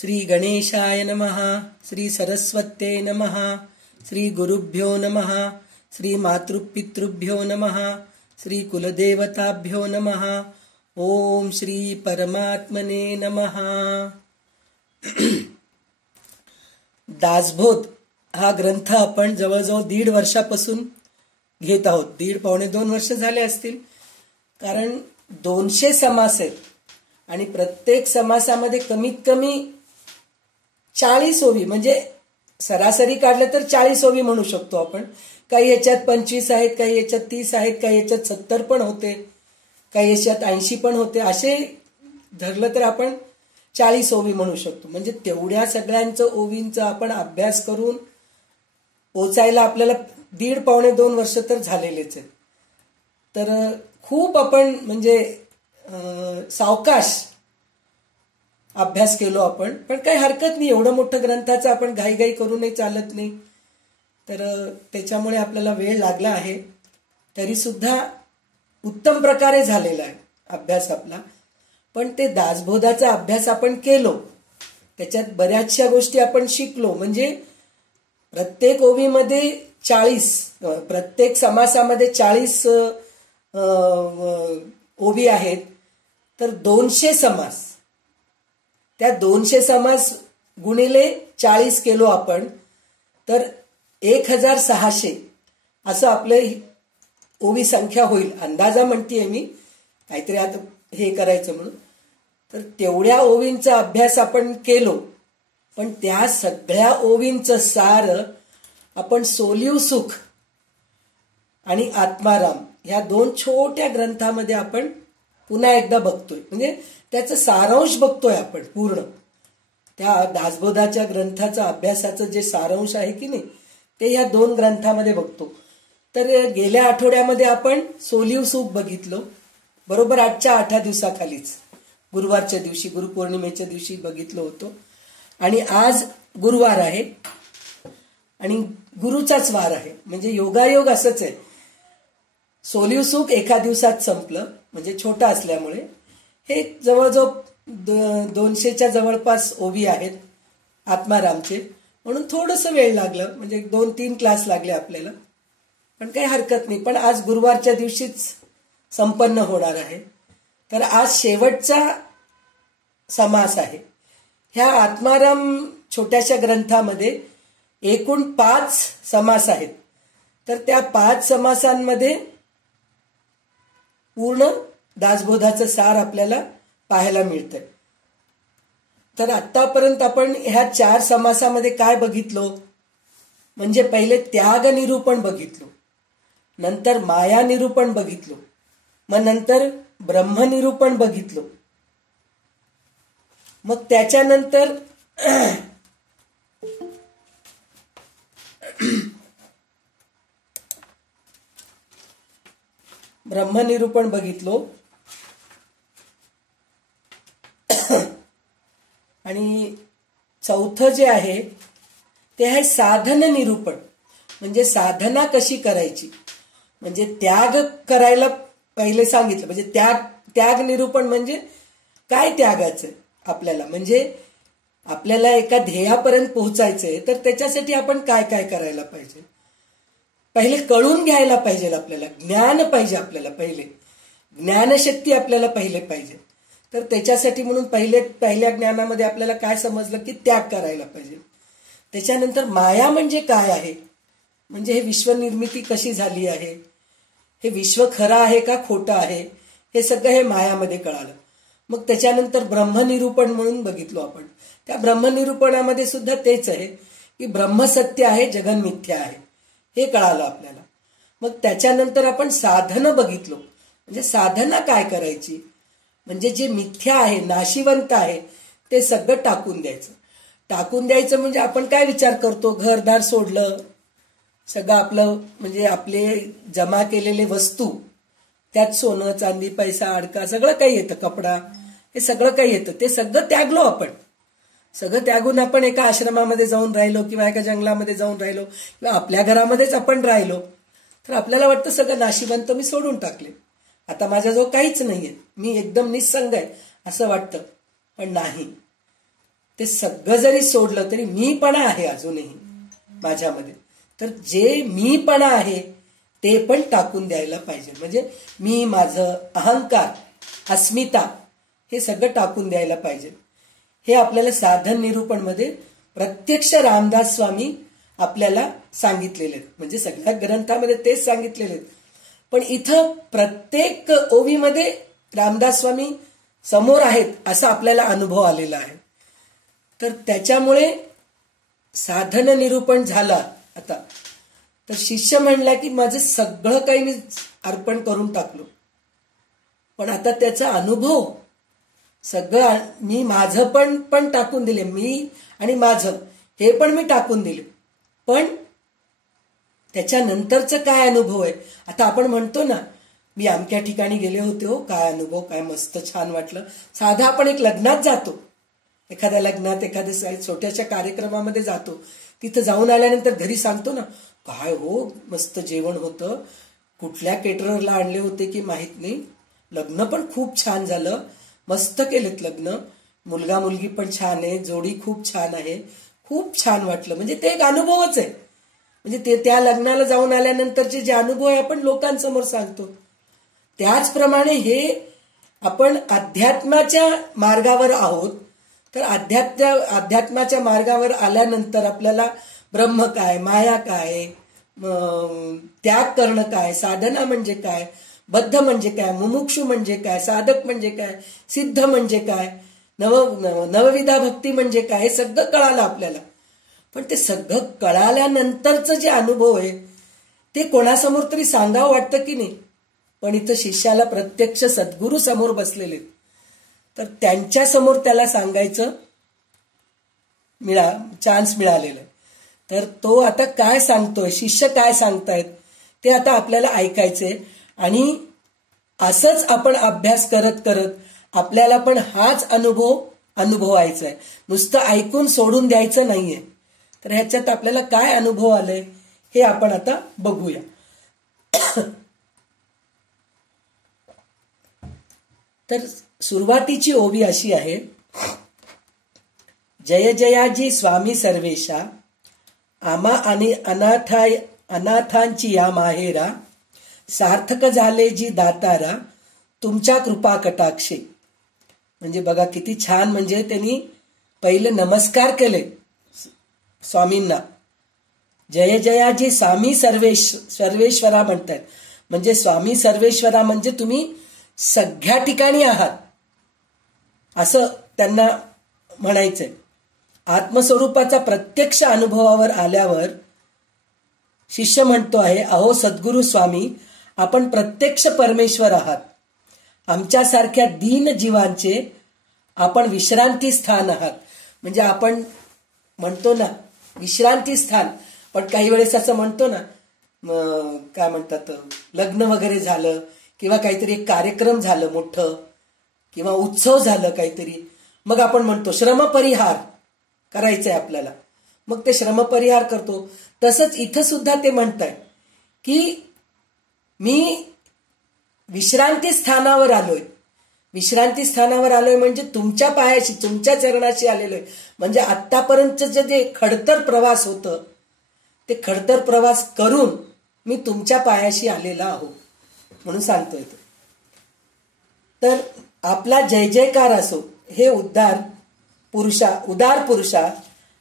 श्री गणेशाय नमः, श्री सरस्वत्यै नमः, श्री गुरुभ्यो नमः, श्री मातृपितृभ्यो नमः, श्री कुलदेवताभ्यो नमः. ओम श्री परमात्मने नमः. दासबोध हा ग्रंथ आपण जवळजवळ 1.5 वर्षापासून घेत आहोत. 1.5-2 वर्ष झाले असतील. कारण 200 समास आहेत आणि प्रत्येक समासामध्ये कमीत कमी 40 ओवी, म्हणजे सरासरी काढलं तर 40 ओवी म्हणू शकतो आपण. काही याच्यात 25 आहेत, काही याच्यात 30 आहेत, काही याच्यात 70 पण होते, काही याच्यात 80 पण होते. असे धरलं तर आपण 40 ओवी म्हणू शकतो. म्हणजे तेवढ्या सगळ्यांचं ओवींचा आपण अभ्यास करून पोचायला आपल्याला 1.5-2 वर्ष तर झालेलेच आहेत. तर खूप आपण म्हणजे सावकाश अभ्यास केलो आपण. पण काही हरकत नाही, एवढं मोठं ग्रंथाचं आपण घाईघाई करूनही चालत नाही. तर त्याच्यामुळे आपल्याला वेळ लागला आहे, तरी सुद्धा उत्तम प्रकारे झालेला आहे अभ्यास आपला. पण ते दासबोधाचा अभ्यास आपण केलो, त्याच्यात बऱ्याचशा गोष्टी आपण शिकलो. म्हणजे प्रत्येक ओवीमध्ये 40, प्रत्येक समासामध्ये 40 ओवी आहेत. तर 200 समास, त्या 200 समास गुणिले 40 केलो आपण, तर 1600 असं आपलं ओवी संख्या होईल. अंदाजा म्हणतीये मी, काहीतरी आता हे करायचं म्हणून. तर तेवढ्या ओवींचा अभ्यास आपण केलो. पण त्या सगळ्या ओवींचं सार आपण सोलिव सुख आणि आत्माराम ह्या 2 छोट्या ग्रंथामध्ये आपण पुन्हा एकदा बघतोय. म्हणजे त्याचं सारांश बघतोय आपण पूर्ण. त्या दासबोधाच्या ग्रंथाचा अभ्यासाचं जे सारांश आहे की नाही, ते ह्या 2 ग्रंथामध्ये बघतो. तर गेल्या आठवड्यामध्ये आपण सोलिव सुख बघितलं, बरोबर 8च्या 8 दिवसाखालीच, गुरुवारच्या दिवशी, गुरुपौर्णिमेच्या दिवशी बघितलं होतं. आणि आज गुरुवार आहे आणि गुरुचाच वार आहे. म्हणजे योगायोग असंच आहे. सोलिव सुख एका दिवसात संपलं, म्हणजे छोटा असल्यामुळे. हे जवळजवळ 200च्या जवळपास ओवी आहेत आत्मारामचे, म्हणून थोडंसं वेळ लागलं. म्हणजे 2-3 क्लास लागले आपल्याला, पण काही हरकत नाही. पण आज गुरुवारच्या दिवशीच संपन्न होणार आहे. तर आज शेवटचा समास आहे. ह्या आत्माराम छोट्याशा ग्रंथामध्ये एकूण 5 समास आहेत. तर त्या 5 समासांमध्ये पूर्ण दासबोधाचं सार आपल्याला पाहायला मिळतंय. तर आतापर्यंत आपण ह्या 4 समासामध्ये काय बघितलो, म्हणजे पहिले त्याग निरूपण बघितलो, नंतर माया निरूपण बघितलो, मग नंतर ब्रह्मनिरूपण बघितलो, मग त्याच्यानंतर ब्रह्मनिरूपण बघितलो आणि चौथं जे आहे ते आहे साधन निरूपण. म्हणजे साधना कशी करायची, म्हणजे त्याग करायला पहिले सांगितलं. म्हणजे त्याग निरूपण म्हणजे काय त्यागाचं आपल्याला, म्हणजे आपल्याला एका ध्येयापर्यंत पोहोचायचंय, तर त्याच्यासाठी आपण काय काय करायला पाहिजे. पहिले कळून घ्यायला पाहिजे आपल्याला, ज्ञान पाहिजे आपल्याला, पहिले ज्ञानशक्ती आपल्याला पहिले पाहिजे. तर त्याच्यासाठी म्हणून पहिल्या ज्ञानामध्ये आपल्याला काय समजलं की त्याग करायला पाहिजे. त्याच्यानंतर माया म्हणजे काय आहे, म्हणजे हे विश्वनिर्मिती कशी झाली आहे, हे विश्व खरं आहे का खोटं आहे, हे सगळं हे मायामध्ये कळालं. मग त्याच्यानंतर ब्रह्मनिरूपण म्हणून बघितलो आपण. त्या ब्रह्मनिरूपणामध्ये सुद्धा तेच आहे की ब्रह्म सत्य आहे, जगन मिथ्या आहे, हे कळालं आपल्याला. मग त्याच्यानंतर आपण साधनं बघितलो. म्हणजे साधना काय करायची, म्हणजे जे मिथ्या आहे, नाशिवंत आहे, ते सगळं टाकून द्यायचं. टाकून द्यायचं म्हणजे आपण काय विचार करतो, घरदार सोडलं, सगळं आपलं म्हणजे आपले जमा केलेले वस्तू, त्यात सोनं चांदी पैसा अडका सगळं काही येतं, कपडा, हे सगळं काही येतं, ते सगळं त्यागलो आपण. सगळं त्यागून आपण एका आश्रमामध्ये जाऊन राहिलो किंवा एका जंगलामध्ये जाऊन राहिलो किंवा आपल्या घरामध्येच आपण राहिलो, तर आपल्याला वाटतं सगळं नाशिवंत मी सोडून टाकले, आता माझ्याजवळ काहीच नाहीये, मी एकदम निस्संग आहे असं वाटतं. पण नाही, ते सगळं जरी सोडलं तरी मीपणा आहे अजूनही माझ्यामध्ये. तर जे मीपणा आहे ते पण टाकून द्यायला पाहिजे. म्हणजे मी, माझं अहंकार, अस्मिता हे सगळं टाकून द्यायला पाहिजे. हे आपल्याला साधन निरूपण मध्ये प्रत्यक्ष रामदास स्वामी आपल्याला सांगितलेले आहेत. म्हणजे सगळ्या ग्रंथामध्ये तेच सांगितलेले आहेत. पण इथं प्रत्येक ओवीमध्ये रामदास स्वामी समोर आहेत असा आपल्याला अनुभव आलेला आहे. तर त्याच्यामुळे साधन निरूपण झाला. आता तर शिष्य म्हणला की माझं सगळं काही मी अर्पण करून टाकलो, पण आता त्याचा अनुभव सगळं मी माझं पण टाकून दिले, मी आणि माझं हे पण मी टाकून दिले. पण त्याच्यानंतरचं काय अनुभव आहे. आता आपण म्हणतो ना, मी अमक्या ठिकाणी गेले होते, हो काय अनुभव, काय मस्त छान वाटलं. साधा आपण एक लग्नात जातो, एखाद्या लग्नात एखाद्या छोट्याशा कार्यक्रमामध्ये जातो, तिथं जाऊन आल्यानंतर घरी सांगतो ना, काय हो मस्त जेवण होतं, कुठल्या केटररला आणले होते की माहित नाही, लग्न पण खूप छान झालं, मस्त केलेत लग्न, मुलगा मुलगी पण छान आहे, जोडी खूप छान आहे, खूप छान वाटलं. म्हणजे ते एक अनुभवच आहे. म्हणजे ते त्या लग्नाला जाऊन आल्यानंतरचे जे अनुभव आहे आपण लोकांसमोर सांगतो. त्याचप्रमाणे हे आपण अध्यात्माच्या मार्गावर आहोत. तर अध्यात्माच्या मार्गावर आल्यानंतर आपल्याला ब्रह्म काय, माया काय, त्याग करणं काय, साधना म्हणजे काय, बद्ध म्हणजे काय, मुमुक्षु म्हणजे काय, साधक म्हणजे काय, सिद्ध म्हणजे काय, नवविधा भक्ती म्हणजे काय, हे सगळं कळालं आपल्याला. पण ते सगळं कळाल्यानंतरचं जे अनुभव आहे ते कोणासमोर तरी सांगावं वाटतं की नाही. पण इथं शिष्याला प्रत्यक्ष सद्गुरू समोर बसलेले, तर त्यांच्या समोर त्याला सांगायचं चान्स मिळालेलं. तर तो आता काय सांगतोय, शिष्य काय सांगतायत ते आता आपल्याला ऐकायचंय. आणि असंच आपण अभ्यास करत करत आपल्याला पण हाच अनुभवायचा आहे. नुसतं ऐकून सोडून द्यायचं नाहीये. तर ह्याच्यात आपल्याला काय अनुभव आलाय हे आपण आता बघूया. तर सुरुवातीची ओवी अशी आहे, जय जयाजी स्वामी सर्वेशा, आमा आणि अनाथांची या माहेरा, सार्थक झाले जी दातारा, तुमच्या कृपा कटाक्षे. म्हणजे बघा किती छान. म्हणजे त्यांनी पहिले नमस्कार केले स्वामींना. जय जयाजी स्वामी सर्वेश्वरा म्हणतात. म्हणजे स्वामी सर्वेश्वरा म्हणजे तुम्ही सगळ्या ठिकाणी आहात असं त्यांना म्हणायचंय. आत्मस्वरूपाचा प्रत्यक्ष अनुभवावर आल्यावर शिष्य म्हणतो आहे, अहो सद्गुरू स्वामी, आपण प्रत्यक्ष परमेश्वर आहात. आमच्यासारख्या दीन जीवांचे आपण विश्रांती स्थान आहात. म्हणजे आपण म्हणतो ना विश्रांती स्थान, पण काही वेळेस असं म्हणतो ना, काय म्हणतात, लग्न वगैरे झालं किंवा काहीतरी एक कार्यक्रम झालं मोठं किंवा उत्सव झालं काहीतरी, मग आपण म्हणतो श्रमपरिहार करायचंय आपल्याला, मग ते श्रमपरिहार करतो. तसंच इथं सुद्धा ते म्हणताय की मी विश्रांती स्थानावर आलोय. विश्रांती स्थानावर आलोय म्हणजे तुमच्या पायाशी, तुमच्या चरणाशी आलेलो आहे. म्हणजे आतापर्यंतचं जे खडतर प्रवास होतं ते खडतर प्रवास करून मी तुमच्या पायाशी आलेला आहो म्हणून सांगतोय. तर आपला जय जयकार असो. हे उदार पुरुषा,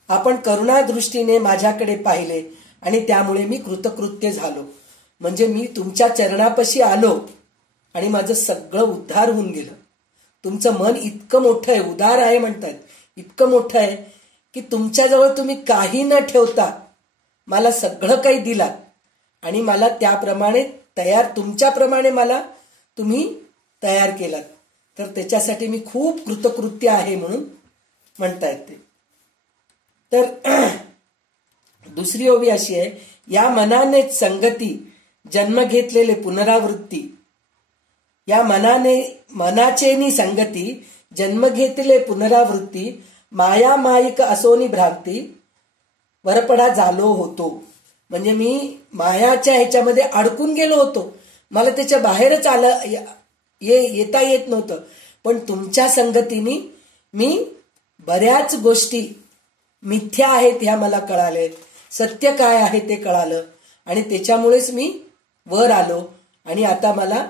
आपण करुणा दृष्टीने माझ्याकडे पाहिले आणि त्यामुळे मी कृतकृत्य झालो. म्हणजे मी तुमच्या चरणापाशी आलो आणि माझं सगळं उद्धार होऊन गेलं. तुमचं मन इतकं मोठं आहे, उदार आहे म्हणतात, इतकं मोठं आहे की तुमच्याजवळ तुम्ही काही न ठेवता मला सगळं काही दिलात आणि मला त्याप्रमाणे तुमच्याप्रमाणे मला तुम्ही तयार केलात. तर त्याच्यासाठी मी खूप कृतकृत्य आहे म्हणून म्हणतायत ते. तर दुसरी ओवी अशी आहे, या मनानेच संगती जन्म घेतलेले पुनरावृत्ती, या मनाचेनी संगती जन्म घेतले पुनरावृत्ती, माया माईक असोनी भ्रांती वरपडा झालो होतो. म्हणजे मी मायाच्या ह्याच्यामध्ये अडकून गेलो होतो, मला त्याच्या बाहेरच येता येत नव्हतं. पण तुमच्या संगतीने मी बऱ्याच गोष्टी मिथ्या आहेत ह्या मला कळाले, सत्य काय आहे ते कळालं आणि त्याच्यामुळेच मी वर आलो आणि आता मला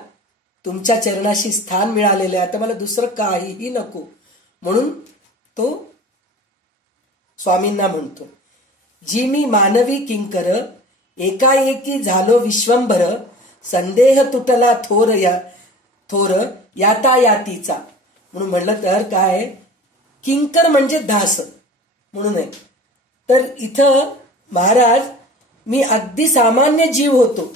तुमच्या चरणाशी स्थान मिळालेलं आहे. आता मला दुसरं काहीही नको. म्हणून तो स्वामींना म्हणतो, जी मी मानवी किंकर एकाएकी झालो विश्वंभर, संदेह तुटला थोर यातायातीचा. म्हणून म्हणलं तर काय, किंकर म्हणजे दास म्हणून आहे. तर इथं महाराज, मी अगदी सामान्य जीव होतो,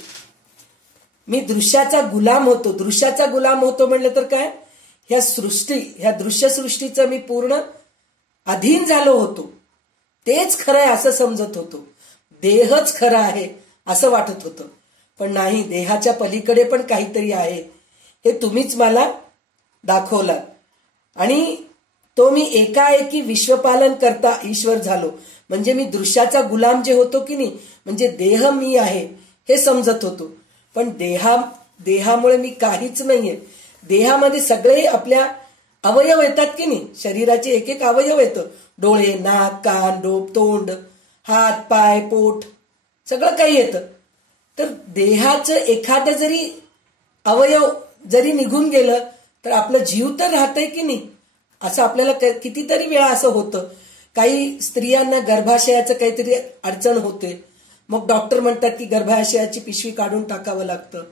मी दृश्याचा गुलाम होतो. दृश्याचा गुलाम होतो म्हणलं तर काय, ह्या दृश्य सृष्टीचं मी पूर्ण अधीन झालो होतो. तेच खरं आहे असं समजत होतो. देहच खरं आहे असं वाटत होतं. पण नाही, देहाच्या पलीकडे पण काहीतरी आहे हे तुम्हीच मला दाखवलं. आणि तो मी एकाएकी विश्वपालन करता ईश्वर झालो. म्हणजे मी दृश्याचा गुलाम जे होतो की नाही, म्हणजे देह मी आहे हे समजत होतो. पण देहामुळे मी काहीच नाहीये. देहामध्ये सगळे आपल्या अवयव येतात की नाही, शरीराचे एक एक अवयव येतं. डोळे, नाक, कान, डोक, तोंड, हात, पाय, पोट, सगळं काही येतं. तर देहाचं एखादं जरी अवयव जरी निघून गेलं तर आपलं जीव तर राहतंय की नाही. असं आपल्याला कितीतरी वेळा असं होतं. काही स्त्रियांना गर्भाशयाचं काहीतरी अडचण होते, मग डॉक्टर म्हणतात की गर्भाशयाची पिशवी काढून टाकावं लागतं.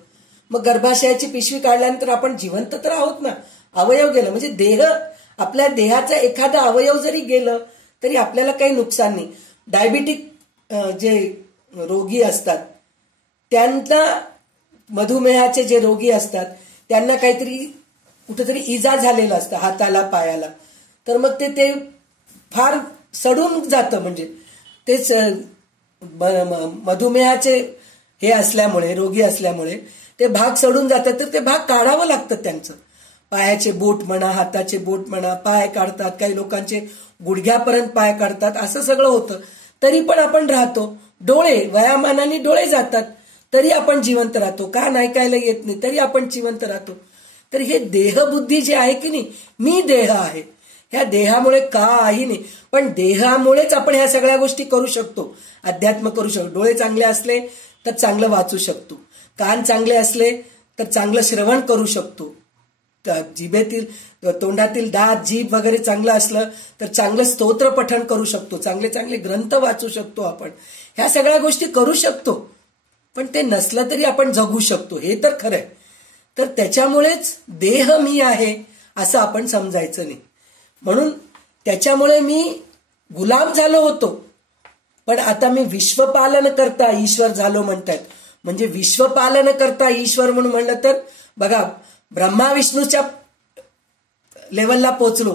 मग गर्भाशयाची पिशवी काढल्यानंतर आपण जिवंत तर आहोत ना, अवयव गेलं म्हणजे देह, आपल्या देहाचा एखादा अवयव जरी गेलं तरी आपल्याला काही नुकसान नाही. डायबिटिक जे रोगी असतात त्यांना, मधुमेहाचे जे रोगी असतात त्यांना काहीतरी कुठेतरी इजा झालेला असतं हाताला, पायाला, तर मग ते फार सडून जातं. म्हणजे तेच मधुमेहाचे हे असल्यामुळे, रोगी असल्यामुळे ते भाग सडून जातात. तर ते भाग काढावं लागतं त्यांचं. पायाचे बोट म्हणा, हाताचे बोट म्हणा, पाय काढतात, काही लोकांचे गुडघ्यापर्यंत पाय काढतात, असं सगळं होतं. तरी पण आपण राहतो. डोळे, वयामानाने डोळे जातात तरी आपण जिवंत राहतो. कान ऐकायला येत नाही तरी आपण जिवंत राहतो. तर हे देहबुद्धी जे आहे की नाही, मी देह आहे, ह्या देहामुळे काही नाही. पण देहामुळेच आपण ह्या सगळ्या गोष्टी करू शकतो, अध्यात्म करू शकतो. डोळे चांगले असले तर चांगलं वाचू शकतो, कान चांगले असले तर चांगलं श्रवण करू शकतो, जिभेतील, तोंडातील दात, जीभ वगैरे चांगलं असलं तर चांगलं स्तोत्र पठण करू शकतो, चांगले चांगले ग्रंथ वाचू शकतो. आपण ह्या सगळ्या गोष्टी करू शकतो. पण ते नसलं तरी आपण जगू शकतो, हे तर खरं आहे. तर त्याच्यामुळेच देह मी आहे असं आपण समजायचं नाही. म्हणून त्याच्यामुळे मी गुलाम झालो होतो, पण आता मी विश्वपालन करता ईश्वर झालो म्हणतात. म्हणजे विश्वपालन करता ईश्वर म्हणून म्हणलं तर बघा, ब्रह्मा विष्णूच्या लेवलला पोचलो,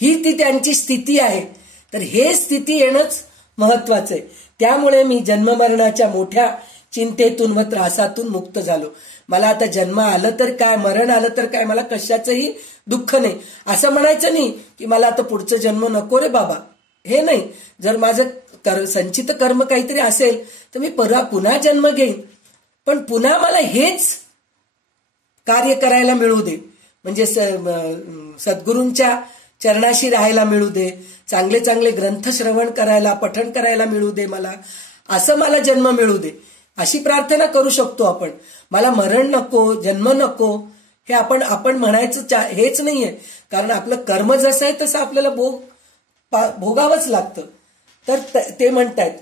ही ती त्यांची स्थिती आहे. तर हे स्थिती येणंच महत्वाचं आहे. त्यामुळे मी जन्ममरणाच्या मोठ्या चिंतेतून व त्रासातून मुक्त झालो. मला आता जन्म आलं तर काय, मरण आलं तर काय, मला कशाचंही दुःख नाही. असं म्हणायचं नाही की मला आता पुढचं जन्म नको रे बाबा, हे नाही. जर माझं संचित कर्म काहीतरी असेल तर मी पुन्हा जन्म घेईन, पण पुन्हा मला हेच कार्य करायला मिळू दे. म्हणजे सद्गुरूंच्या चरणाशी राहायला मिळू दे, चांगले चांगले ग्रंथ श्रवण करायला, पठण करायला मिळू दे मला, असं मला जन्म मिळू दे, अशी प्रार्थना करू शकतो आपण. मला मरण नको, जन्म नको, हे आपण म्हणायचं हेच नाहीये. कारण आपलं कर्म जसं आहे तसं आपल्याला भोगावंच लागतं. तर ते म्हणतायत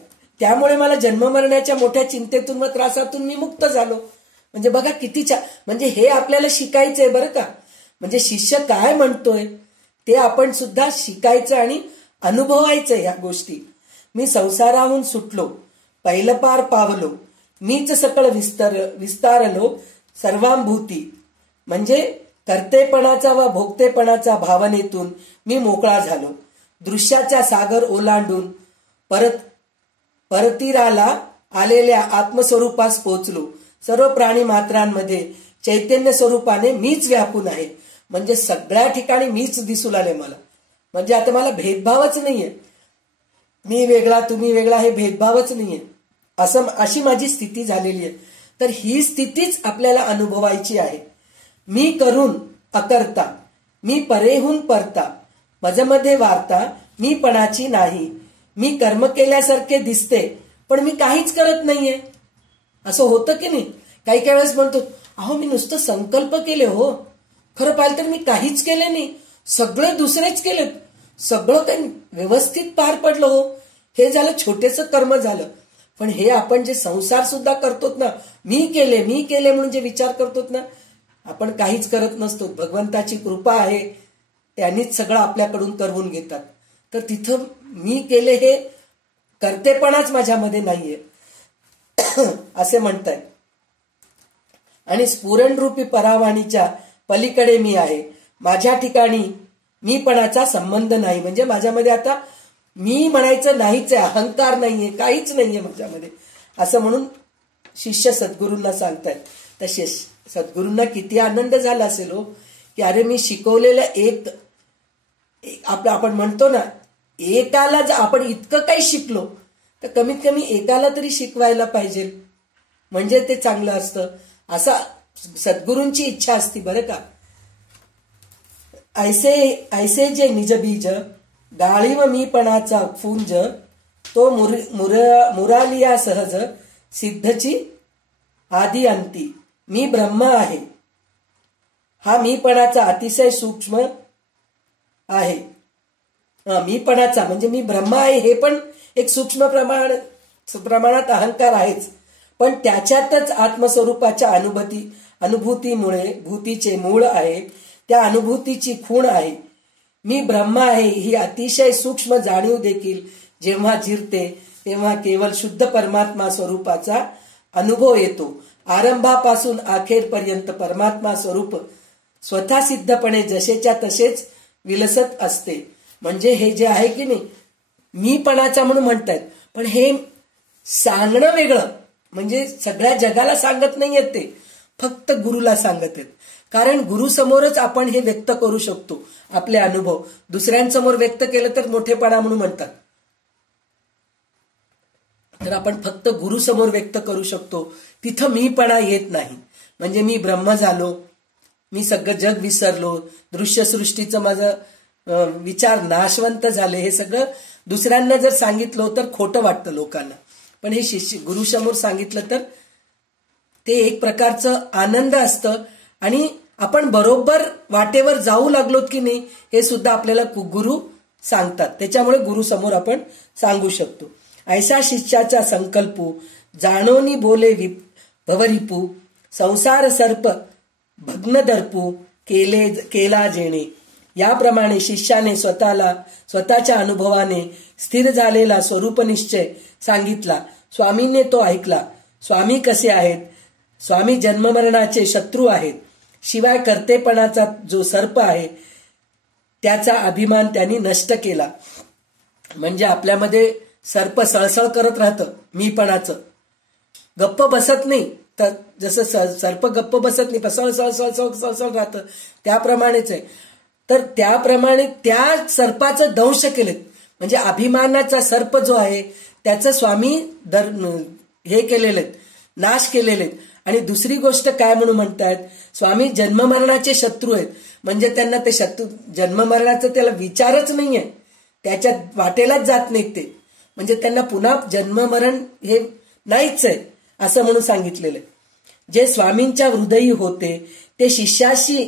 त्यामुळे मला जन्म मरण्याच्या मोठ्या चिंतेतून व त्रासातून मी मुक्त झालो. म्हणजे बघा किती म्हणजे हे आपल्याला शिकायचंय बरं का. म्हणजे शिष्य काय म्हणतोय ते आपण सुद्धा शिकायचं आणि अनुभवायचं ह्या गोष्टी. मी संसाराहून सुटलो, पहिलं पार पावलो, मीच सकळ विस्तारलो सर्वांभूती. म्हणजे कर्तेपणाचा व भोगतेपणाचा भावनेतून मी मोकळा झालो. दृश्याचा सागर ओलांडून परतीराला आलेल्या आत्मस्वरूपास पोचलो. सर्व प्राणी मात्रांमध्ये चैतन्य स्वरूपाने मीच व्यापून आहे. म्हणजे सगळ्या ठिकाणी मीच दिसू लागले मला. म्हणजे आता मला भेदभावच नाहीये, मी वेगळा तुम्ही वेगळा हे भेदभावच नाहीये, अशी माझी स्थिती झालेली आहे. तर ही स्थितीच आपल्याला अनुभवायची आहे. मी करून अकर्ता, मी परेहून परता, माझ्यामध्ये वार्ता मीपणाची नाही. मी कर्म केल्यासारखे दिसते पण मी काहीच करत नाहीये. असं होतं की नाही? काही काही वेळेस म्हणतो, अहो मी नुसतं संकल्प केले हो, खरं पाहिलं तर मी काहीच केले नाही, सगळे दुसरेच केलेत, सगळं काही व्यवस्थित पार पडलं हो. हे झालं छोटेसं कर्म झालं. पण हे आपण जे संसार सुद्धा करतोत ना, मी केले म्हणून जे विचार करतोत ना, आपण काहीच करत नसतो. भगवंताची कृपा आहे, त्यांनीच सगळं आपल्याकडून करवून घेतात. तर तिथं मी केले हे कर्तेपणाच माझ्यामध्ये नाहीये असे म्हणताय. आणि स्फुरणरूपी परावाणीच्या पलीकडे मी आहे. माझ्या ठिकाणी मीपणाचा संबंध नाही. म्हणजे माझ्यामध्ये आता मी म्हणायचं नाहीच आहे, अहंकार नाहीये, काहीच नाहीये माझ्यामध्ये, असं म्हणून शिष्य सद्गुरूंना सांगतायत. तसे सद्गुरूंना किती आनंद झाला असेल हो, की अरे मी शिकवलेलं एक आपण म्हणतो ना, एकाला जर आपण इतकं काही शिकलो तर कमीत कमी एकाला तरी शिकवायला पाहिजे, म्हणजे ते चांगलं असतं. असा सद्गुरूंची इच्छा असती बरं का. ऐसे जे निजबीज गाळीव मीपणाचा फुंज, तो मुरालिया सहज सिद्धची आदी अंती. मी ब्रह्म आहे हा मीपणाचा अतिशय सूक्ष्म आहे. मीपणाचा म्हणजे मी ब्रह्म आहे हे पण एक सूक्ष्म प्रमाणात अहंकार आहेच, पण त्याच्यातच आत्मस्वरूपाच्या अनुभूतीमुळे भूतीचे मूळ आहे, त्या अनुभूतीची खूण आहे. मी ब्रह्म आहे ही अतिशय सूक्ष्म जाणीव देखील जेव्हा जिरते तेव्हा केवळ शुद्ध परमात्मा स्वरूपाचा अनुभव येतो. आरंभापासून अखेरपर्यंत परमात्मा स्वरूप स्वतः सिद्धपणे जसेच्या तसेच विलसत असते. म्हणजे हे जे आहे की नाही, मीपणाचा म्हणून म्हणतायत, पण हे सांगणं वेगळं, म्हणजे सगळ्या जगाला सांगत नाहीयेत, ते फक्त गुरुला सांगत आहेत. कारण गुरुसमोरच आपण हे व्यक्त करू शकतो आपले अनुभव. दुसऱ्यांसमोर व्यक्त केलं तर मोठेपणा म्हणून म्हणतात. तर आपण फक्त गुरुसमोर व्यक्त करू शकतो, तिथं मीपणा येत नाही. म्हणजे मी ब्रह्म झालो, मी सगळं जग विसरलो, दृश्यसृष्टीचं माझं विचार नाशवंत झाले, हे सगळं दुसऱ्यांना जर सांगितलं तर खोटं वाटतं लोकांना. पण हे शिष्य गुरुसमोर सांगितलं तर ते एक प्रकारचं आनंद असतं. आणि आपण बरोबर वाटेवर जाऊ लागलोत की नाही हे सुद्धा आपल्याला गुरु सांगतात. त्याच्यामुळे गुरुसमोर आपण सांगू शकतो. ऐसा शिष्याचा संकल्पू जाणोनी बोले भवरिपू, संसार सर्प भग्न दर्पू केला जेणे. याप्रमाणे शिष्याने स्वतःच्या अनुभवाने स्थिर झालेला स्वरूप निश्चय सांगितला. स्वामींनी तो ऐकला. स्वामी कसे आहेत? स्वामी जन्ममरणाचे शत्रू आहेत. शिवाय कर्तेपणाचा जो सर्प आहे त्याचा अभिमान त्यांनी नष्ट केला. म्हणजे आपल्यामध्ये सर्प सळसळ करत राहतं, मीपणाचं गप्प बसत नाही. तर जसं सर्प गप्प बसत नाही, सळसळ राहतं, त्याप्रमाणेच आहे. तर त्याप्रमाणे त्या सर्पाचं दंश केलेत. म्हणजे अभिमानाचा सर्प जो आहे त्याचं स्वामी हे केलेले आहेत, नाश केलेले आहेत. आणि दुसरी गोष्ट काय म्हणून म्हणतात, स्वामी जन्ममरणाचे शत्रू आहेत. म्हणजे त्यांना ते शत्रू जन्ममरणाचं त्याला विचारच नाहीये, त्याच्या वाटेलाच जात नाहीत ते. म्हणजे त्यांना पुन्हा जन्ममरण हे नाहीच आहे असं म्हणून सांगितलेलं आहे. जे स्वामींच्या हृदयी होते ते शिष्याशी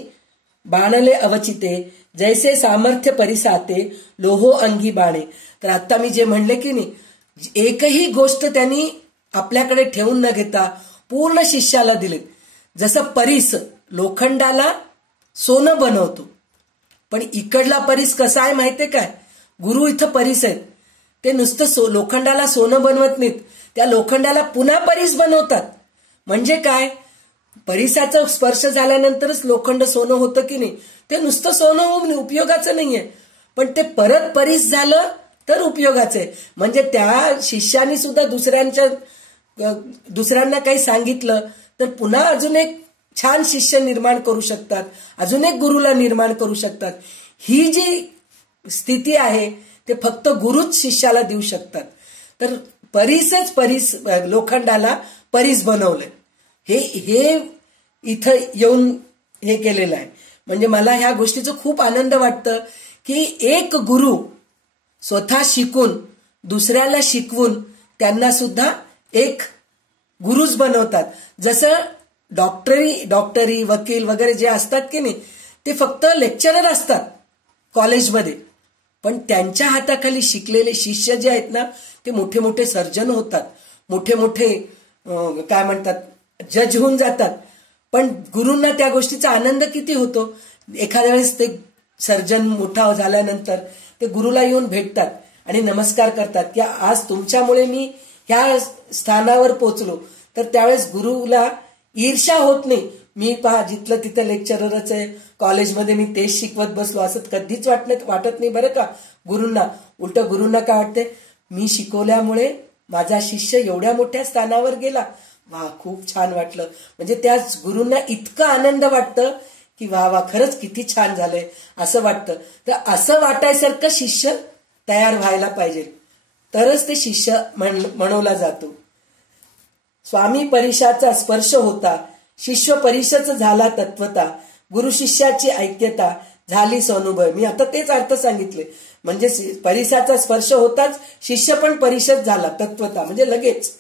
बाणले अवचिते, जैसे सामर्थ्य परिसाते लोहो अंगी बाणे. तर आता मी जे म्हणले की नाही, एकही गोष्ट त्यांनी आपल्याकडे ठेवून न घेता पूर्ण शिष्याला दिलेत. जसं परीस लोखंडाला सोनं बनवतो, पण इकडला परीस कसा आहे माहितीये काय? गुरु इथं परीस आहेत, ते नुसतं लोखंडाला सोनं बनवत नाहीत, त्या लोखंडाला पुन्हा परीस बनवतात. म्हणजे काय, परीसाचा स्पर्श झाल्यानंतरच लोखंड सोनं होतं की नाही, ते नुसतं सोनं होऊन उपयोगाचं नाहीये, पण ते परत परीस झालं तर उपयोगाचं आहे. म्हणजे त्या शिष्याने सुद्धा दुसऱ्यांना काही सांगितलं तर पुन्हा अजून एक छान शिष्य निर्माण करू शकतात, अजून एक गुरुला निर्माण करू शकतात. ही जी स्थिती आहे ते फक्त गुरुच शिष्याला देऊ शकतात. तर परीस लोखंडाला परीस बनवलंय, हे इथं येऊन हे केलेलं आहे. म्हणजे मला ह्या गोष्टीचं खूप आनंद वाटतं की एक गुरु स्वतः शिकून दुसऱ्याला शिकवून त्यांना सुद्धा एक गुरुच बनवतात. जसं डॉक्टरी वकील वगैरे जे असतात की नाही, ते फक्त लेक्चरर असतात कॉलेजमध्ये, पण त्यांच्या हाताखाली शिकलेले शिष्य जे आहेत ना, ते मोठे मोठे सर्जन होतात, मोठे मोठे काय म्हणतात जज होऊन जातात. पण गुरूंना त्या गोष्टीचा आनंद किती होतो. एखाद्या वेळेस ते सर्जन मोठा झाल्यानंतर ते गुरुला येऊन भेटतात आणि नमस्कार करतात की आज तुमच्यामुळे मी ह्या स्थानावर पोचलो. तर त्यावेळेस गुरुला ईर्ष्या होत नाही. मी पहा जिथलं तिथं लेक्चररच आहे, कॉलेजमध्ये मी तेच शिकवत बसलो असं कधीच वाटत नाही बरं का गुरूंना. उलट गुरूंना काय वाटते, मी शिकवल्यामुळे माझा शिष्य एवढ्या मोठ्या स्थानावर गेला, वा खूप छान वाटलं. म्हणजे त्या गुरूंना इतकं आनंद वाटतं की वा वा खरंच किती छान झालंय असं वाटतं. तर असं वाटायसारखं शिष्य तयार व्हायला पाहिजे, तरच ते शिष्य म्हणवला जातो. स्वामी परीशाचा स्पर्श होता, शिष्य परीशच झाला तत्वता, गुरु शिष्याची ऐक्यता झाली स्वानुभव. मी आता तेच अर्थ सांगितले. म्हणजे परीसाचा स्पर्श होताच शिष्य पण परिषद झाला तत्वता, म्हणजे लगेच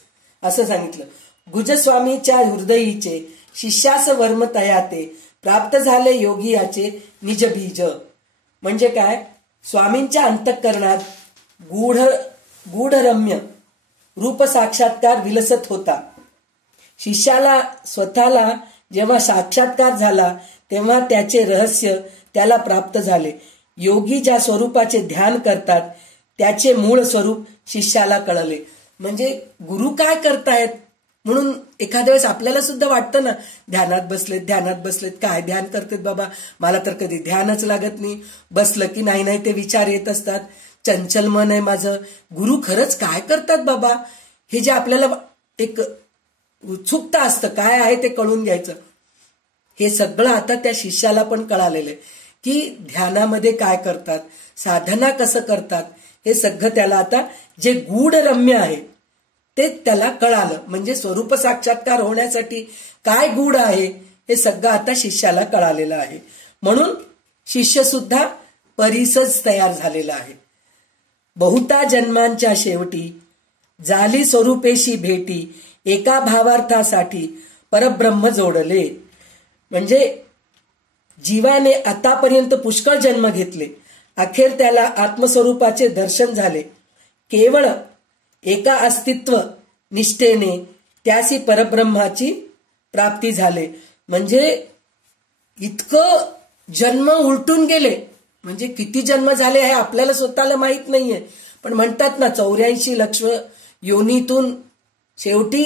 असं सांगितलं. गुजस्वामीच्या हृदयीचे शिष्यास वर्म तयाते, प्राप्त झाले योगी याचे निज बीज. म्हणजे काय, स्वामींच्या अंतःकरणात गूढरम्य रूप साक्षात्कार विलसत होता. शिष्याला स्वतःला जेव्हा साक्षात्कार झाला तेव्हा त्याचे रहस्य त्याला प्राप्त झाले. योगी ज्या स्वरूपाचे ध्यान करतात त्याचे मूळ स्वरूप शिष्याला कळले. म्हणजे गुरु काय करतायत म्हणून एखाद्या वेळेस आपल्याला सुद्धा वाटतं ना, ध्यानात बसलेत काय ध्यान करतात बाबा, मला तर कधी ध्यानच लागत नाही, बसलं की नाही ते विचार येत असतात, चंचल मन आहे माझं, गुरु खरंच काय करतात बाबा, हे जे आपल्याला एक उत्सुकता असतं काय आहे ते कळून घ्यायचं. हे सगळं आता त्या शिष्याला पण कळालेलं आहे की ध्यानामध्ये काय करतात, साधना कसं करतात, हे सगळं त्याला आता जे गूढरम्य आहे ते त्याला कळालं. म्हणजे स्वरूप साक्षात्कार होण्यासाठी काय गूढ आहे हे सगळं आता शिष्याला कळालेलं आहे. म्हणून शिष्य सुद्धा परीसच तयार झालेला आहे. बहुता जन्मांच्या शेवटी झाली स्वरूपेशी भेटी, एका भावार्थासाठी परब्रह्म जोडले. म्हणजे जीवाने आतापर्यंत पुष्कळ जन्म घेतले, अखेर त्याला आत्मस्वरूपाचे दर्शन झाले. केवळ एका अस्तित्व निष्ठेने त्यासी परब्रह्माची प्राप्ती झाले. म्हणजे इतकं जन्म उलटून गेले, म्हणजे किती जन्म झाले हे आपल्याला स्वतःला माहित नाहीये. पण म्हणतात ना 84 लक्ष योनीतून शेवटी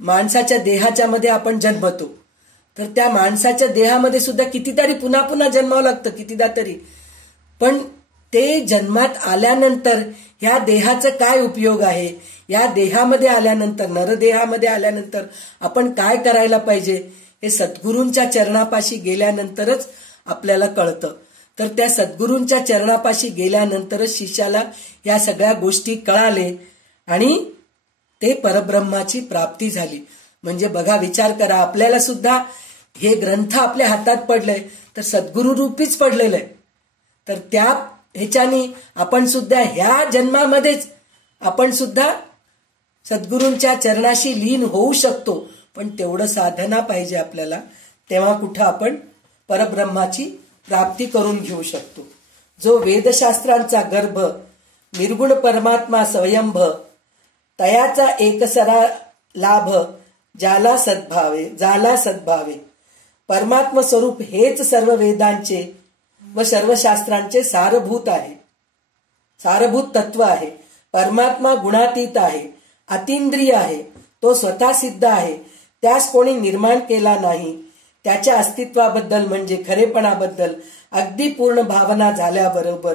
माणसाच्या देहाच्या मध्ये आपण जन्मतो. तर त्या माणसाच्या देहामध्ये सुद्धा कितीतरी पुन्हा पुन्हा जन्मावं लागतं, कितीदा तरी. पण ते जन्मात आल्यानंतर ह्या देहाचा काय उपयोग आहे, या देहामध्ये आल्यानंतर नरदेहामध्ये आल्यानंतर आपण काय करायला पाहिजे हे सद्गुरूंच्या चरणापाशी गेल्यानंतरच आपल्याला कळतं. तर त्या सद्गुरूंच्या चरणापाशी गेल्यानंतरच शिष्याला या सगळ्या गोष्टी कळाले आणि ते परब्रह्माची प्राप्ती झाली. म्हणजे बघा, विचार करा, आपल्याला सुद्धा हे ग्रंथ आपल्या हातात पडले तर सद्गुरु रूपीच पडलेलं आहे. तर त्या ह्याच्यानी आपण सुद्धा ह्या जन्मामध्येच आपण सुद्धा सद्गुरूंच्या चरणाशी लीन होऊ शकतो. पण तेवढं साधना पाहिजे आपल्याला, तेव्हा कुठं आपण परब्रह्माची प्राप्ती करून घेऊ शकतो. जो वेदशास्त्रांचा गर्भ निर्गुण परमात्मा स्वयंभ, तयाचा एकसरा लाभ जाला सद्भावे. परमात्म स्वरूप हेच सर्व वेदांचे व सर्व शास्त्रांचे सारभूत आहे, सारभूत तत्व आहे. परमात्मा गुणातीत आहे, अतींद्रिय आहे, तो स्वतः सिद्ध आहे, त्यास कोणी निर्माण केला नाही. त्याच्या अस्तित्वाबद्दल म्हणजे खरेपणाबद्दल अगदी पूर्ण भावना झाल्याबरोबर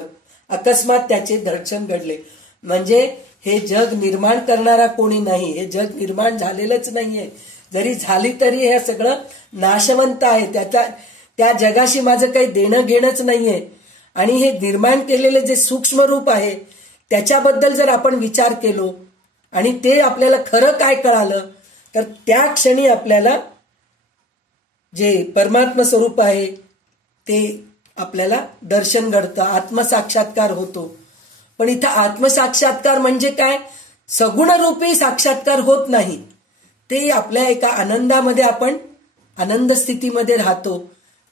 अकस्मात त्याचे दर्शन घडले. म्हणजे हे जग निर्माण करणारा कोणी नाही, हे जग निर्माण झालेलंच नाहीये. जरी झाली तरी हे सगळं नाशवंत आहे, त्या जगाशी माझं काही देणं घेणंच नाहीये. आणि हे निर्माण केलेले जे सूक्ष्म रूप आहे त्याच्याबद्दल जर आपण विचार केलो आणि ते आपल्याला खरं काय कळालं, तर त्या क्षणी आपल्याला जे परमात्मा स्वरूप आहे ते आपल्याला दर्शन घडतं, आत्मसाक्षात्कार होतो. पण इथं आत्मसाक्षात्कार म्हणजे काय? सगुण रूपी साक्षात्कार होत नाही. ते आपल्या एका आनंदामध्ये आपण आनंद स्थितीमध्ये राहतो,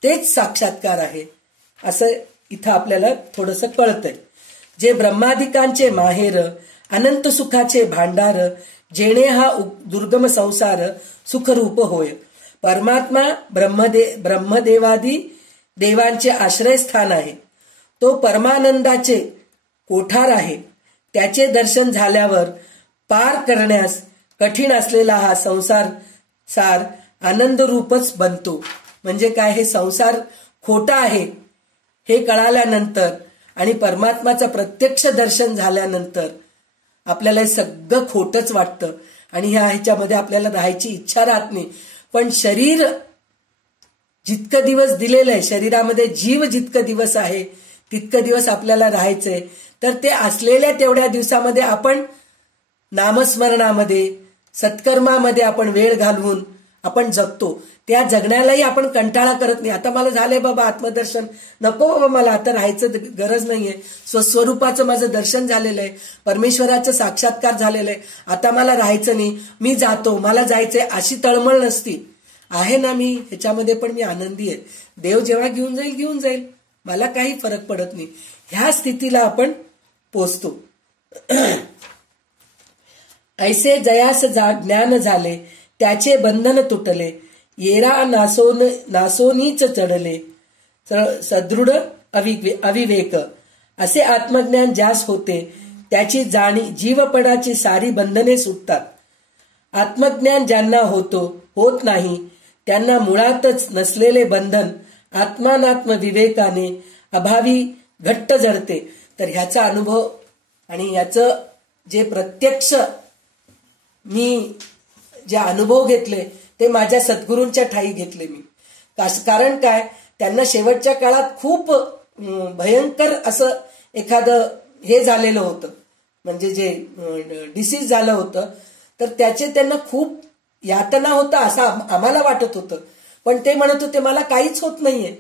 तेच साक्षात्कार आहे असं इथं आपल्याला थोडंसं कळतंय. जे ब्रह्मादिकांचे माहेर, अनंत सुखाचे भांडार, जेणे हा दुर्गम संसार सुखरूप होय. परमात्मा ब्रह्मदेवादी देवांचे आश्रयस्थान आहे. तो परमानंदाचे कोठार आहे. त्याचे दर्शन झाल्यावर पार करण्यास कठीण असलेला हा संसार आनंद रूपच बनतो. म्हणजे काय? हे संसार खोटा आहे हे कळाल्यानंतर आणि परमात्माचं प्रत्यक्ष दर्शन झाल्यानंतर आपल्याला हे सगळं खोटच वाटतं आणि ह्याच्यामध्ये आपल्याला राहायची इच्छा राहत नाही. पण शरीर जितकं दिवस दिलेलं आहे, शरीरामध्ये जीव जितकं दिवस आहे तितकं दिवस आपल्याला राहायचंय. तर ते असलेल्या तेवढ्या दिवसामध्ये आपण नामस्मरणामध्ये, सत्कर्मामध्ये आपण वेळ घालवून आपण जगतो. त्या जगण्यालाही आपण कंटाळा करत नाही. आता मला झालंय बाबा आत्मदर्शन, नको बाबा मला आता राहायचं गरज नाहीये, स्वस्वरूपाचं माझं दर्शन झालेलं आहे, परमेश्वराचं साक्षात्कार झालेलं आहे, आता मला राहायचं नाही, मी जातो, मला जायचंय, अशी तळमळ नसती. आहे ना मी ह्याच्यामध्ये, पण मी आनंदी आहे. देव जेव्हा घेऊन जाईल, मला काही फरक पडत नाही. ह्या स्थितीला आपण पोचतो. ऐसे जयास ज्ञान झाले, त्याचे बंधन तुटले, येरा नासोनीच चढले, सदृढ अविवेक. असे आत्मज्ञान ज्यास होते त्याची जीवपणाची सारी बंधने सुटतात. आत्मज्ञान ज्यांना होत नाही त्यांना मुळातच नसलेले बंधन आत्मानात्म विवेकाने अभावी घट्ट जडते. तर ह्याचा अनुभव आणि ह्याचं जे प्रत्यक्ष मी जे अनुभव घेतले ते माझ्या सद्गुरूंच्या ठाई घेतले मी. कारण काय? त्यांना शेवटच्या काळात खूप भयंकर असं एखादं हे झालेलं होतं, म्हणजे जे डिसीज झालं होतं, तर त्याचे त्यांना खूप यातना होतं असं आम्हाला वाटत होतं. पण ते म्हणत होते मला काहीच होत नाहीये,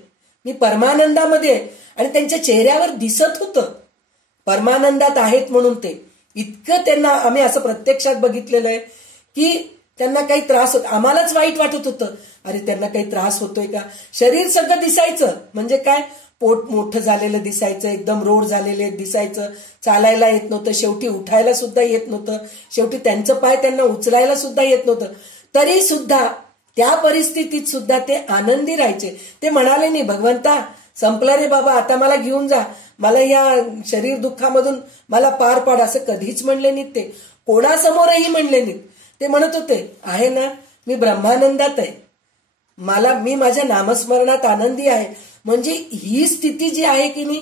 मी परमानंदामध्ये आहे. आणि त्यांच्या चेहऱ्यावर दिसत होतं परमानंदात आहेत म्हणून. ते इतकं त्यांना आम्ही असं प्रत्यक्षात बघितलेलं आहे की त्यांना काही त्रास होत, आम्हालाच वाईट वाटत होतं, अरे त्यांना काही त्रास होतोय का. शरीर सगळं दिसायचं, म्हणजे काय, पोट मोठं झालेलं दिसायचं, एकदम रोड झालेले दिसायचं, चालायला येत नव्हतं, शेवटी उठायला सुद्धा येत नव्हतं, शेवटी त्यांचं पाय त्यांना उचलायला सुद्धा येत नव्हतं. तरी सुद्धा त्या परिस्थितीत सुद्धा ते आनंदी राहायचे. ते म्हणाले नाही भगवंता संपलं रे बाबा, आता मला घेऊन जा, मला या शरीर दुःखामधून मला पार पाड, असं कधीच म्हणले नाहीत. ते कोणासमोरही म्हणले नाहीत. ते म्हणत होते आहे ना मी ब्रह्मानंदात आहे, मी माझ्या नामस्मरणात आनंदी आहे. म्हणजे ही स्थिती जी आहे की नाही,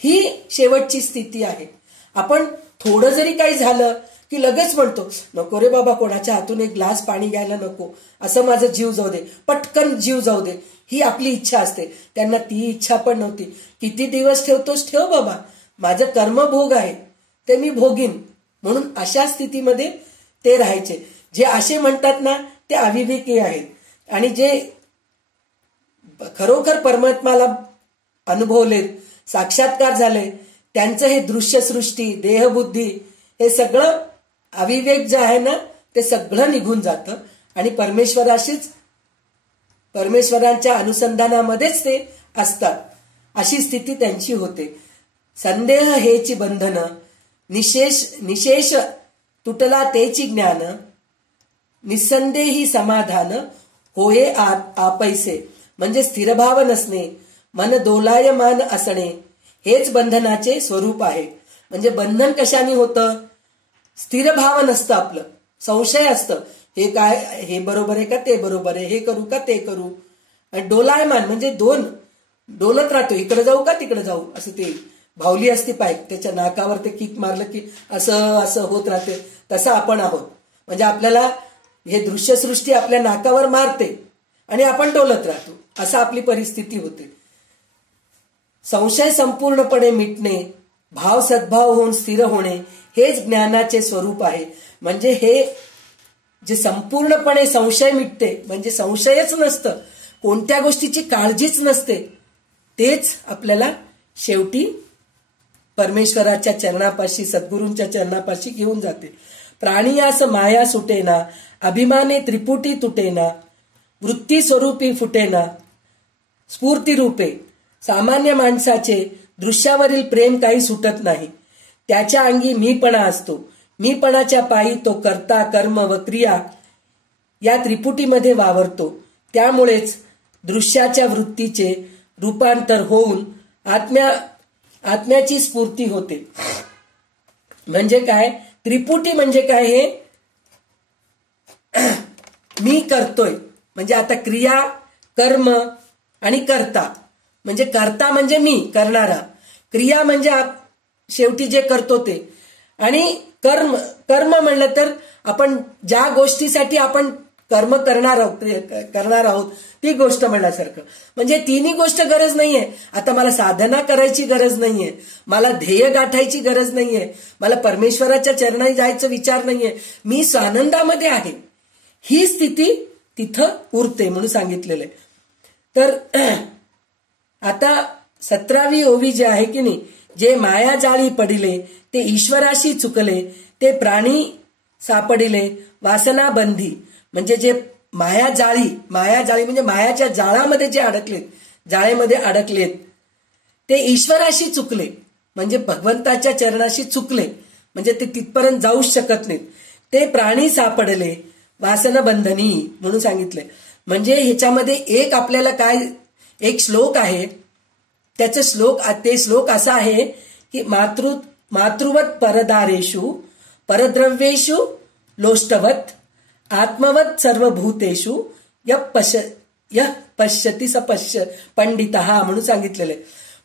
ही शेवटची स्थिती आहे. आपण थोडं जरी काही झालं की लगेच म्हणतो नको रे बाबा, कोणाच्या हातून एक ग्लास पाणी घ्यायला नको, असं माझा जीव जाऊ दे, पटकन जीव जाऊ दे, ही आपली इच्छा असते. त्यांना ती इच्छा पण नव्हती. किती दिवस ठेवतोस ठेव बाबा, माझं कर्मभोग आहे ते मी भोगीन, म्हणून अशा स्थितीमध्ये ते राहायचे. जे असे म्हणतात ना ते अविवेकी आहेत. आणि जे खरोखर परमात्माला अनुभवलेत, साक्षात्कार झाले, त्यांचं हे दृश्यसृष्टी, देहबुद्धी, हे सगळं अविवेक जे आहे ना ते सगळं निघून जातं आणि परमेश्वरांच्या अनुसंधानामध्येच ते असतात. अशी स्थिती त्यांची होते. संदेह हेची बंधन, निशेष तुटला तेची ज्ञान, निसंदेही समाधान होये आपैसे. म्हणजे स्थिरभाव नसणे, मन दोलायमान असणे, हेच बंधनाचे स्वरूप आहे. म्हणजे बंधन कशाने होतं? स्थिरभाव नसतं, आपलं संशय असतं, हे काय, हे बरोबर आहे का, ते बरोबर आहे, हे करू का ते करू. आणि डोलायमान म्हणजे डोलत राहतो, इकडे जाऊ का तिकडे जाऊ, असं ते भावली असती पाय, त्याच्या नाकावर ते किक मारलं की असं असं होत राहते. तसं आपण आहोत. म्हणजे आपल्याला हे दृश्यसृष्टी आपल्या नाकावर मारते आणि आपण डोलत राहतो, असं आपली परिस्थिती होते. संशय संपूर्णपणे मिटणे, भाव सद्भाव होऊन स्थिर होणे, हेच ज्ञानाचे स्वरूप आहे. म्हणजे हे जे संपूर्णपणे संशय मिटते, म्हणजे संशयच नसतं, कोणत्या गोष्टीची काळजीच नसते, तेच आपल्याला शेवटी परमेश्वराच्या चरणापाशी, सद्गुरूंच्या चरणापाशी घेऊन जाते. प्राणियास माया सुटेना, अभिमाने त्रिपुटी तुटेना, वृत्ती स्वरूपी फुटेना, स्फूर्ती रूपे. सामान्य माणसाचे दृश्यावरील प्रेम काही सुटत नाही. त्याच्या अंगी मीपणा असतो. मीपणाच्या पायी तो कर्ता, कर्म व क्रिया या त्रिपुटीमध्ये वावरतो. त्यामुळेच दृश्याच्या वृत्तीचे रूपांतर होऊन आत्म्याची स्फूर्ती होते. म्हणजे काय? त्रिपुटी म्हणजे काय? हे मी करतोय म्हणजे आता क्रिया, कर्म आणि कर्ता. म्हणजे कर्ता म्हणजे मी करणारा, क्रिया म्हणजे शेवटी जे करतो ते, आणि कर्म म्हणलं तर आपण ज्या गोष्टीसाठी आपण कर्म करणार आहोत ती गोष्ट म्हणल्यासारखं. म्हणजे तिन्ही गोष्ट गरज नाहीये. आता मला साधना करायची गरज नाहीये, मला ध्येय गाठायची गरज नाहीये, मला परमेश्वराच्या चरणी जायचा विचार नाहीये, मी स्वानंदामध्ये आहे. ही स्थिती तिथं उरते म्हणून सांगितलेलं आहे. तर आता 17वी ओवी जे आहे की नाही, जे मायाजाळी पडिले ते ईश्वराशी चुकले, ते प्राणी सापडिले वासना बंधी. म्हणजे जे मायाजाळी म्हणजे मायाच्या जाळामध्ये जे अडकलेत, जाळेमध्ये अडकलेत, ते ईश्वराशी चुकले म्हणजे भगवंताच्या चरणाशी चुकले, म्हणजे ते तिथपर्यंत जाऊच शकत नाहीत. ते प्राणी सापडले वासना बंधनी म्हणून सांगितले. म्हणजे ह्याच्यामध्ये एक आपल्याला काय, एक श्लोक आहे, त्याचे श्लोक असा आहे की मातृवत परदारेषु परद्रव्येषु लोष्टवत आत्मवत सर्वभूतेषु यः पश्यति स पश्य पंडितः म्हणून सांगितलेले.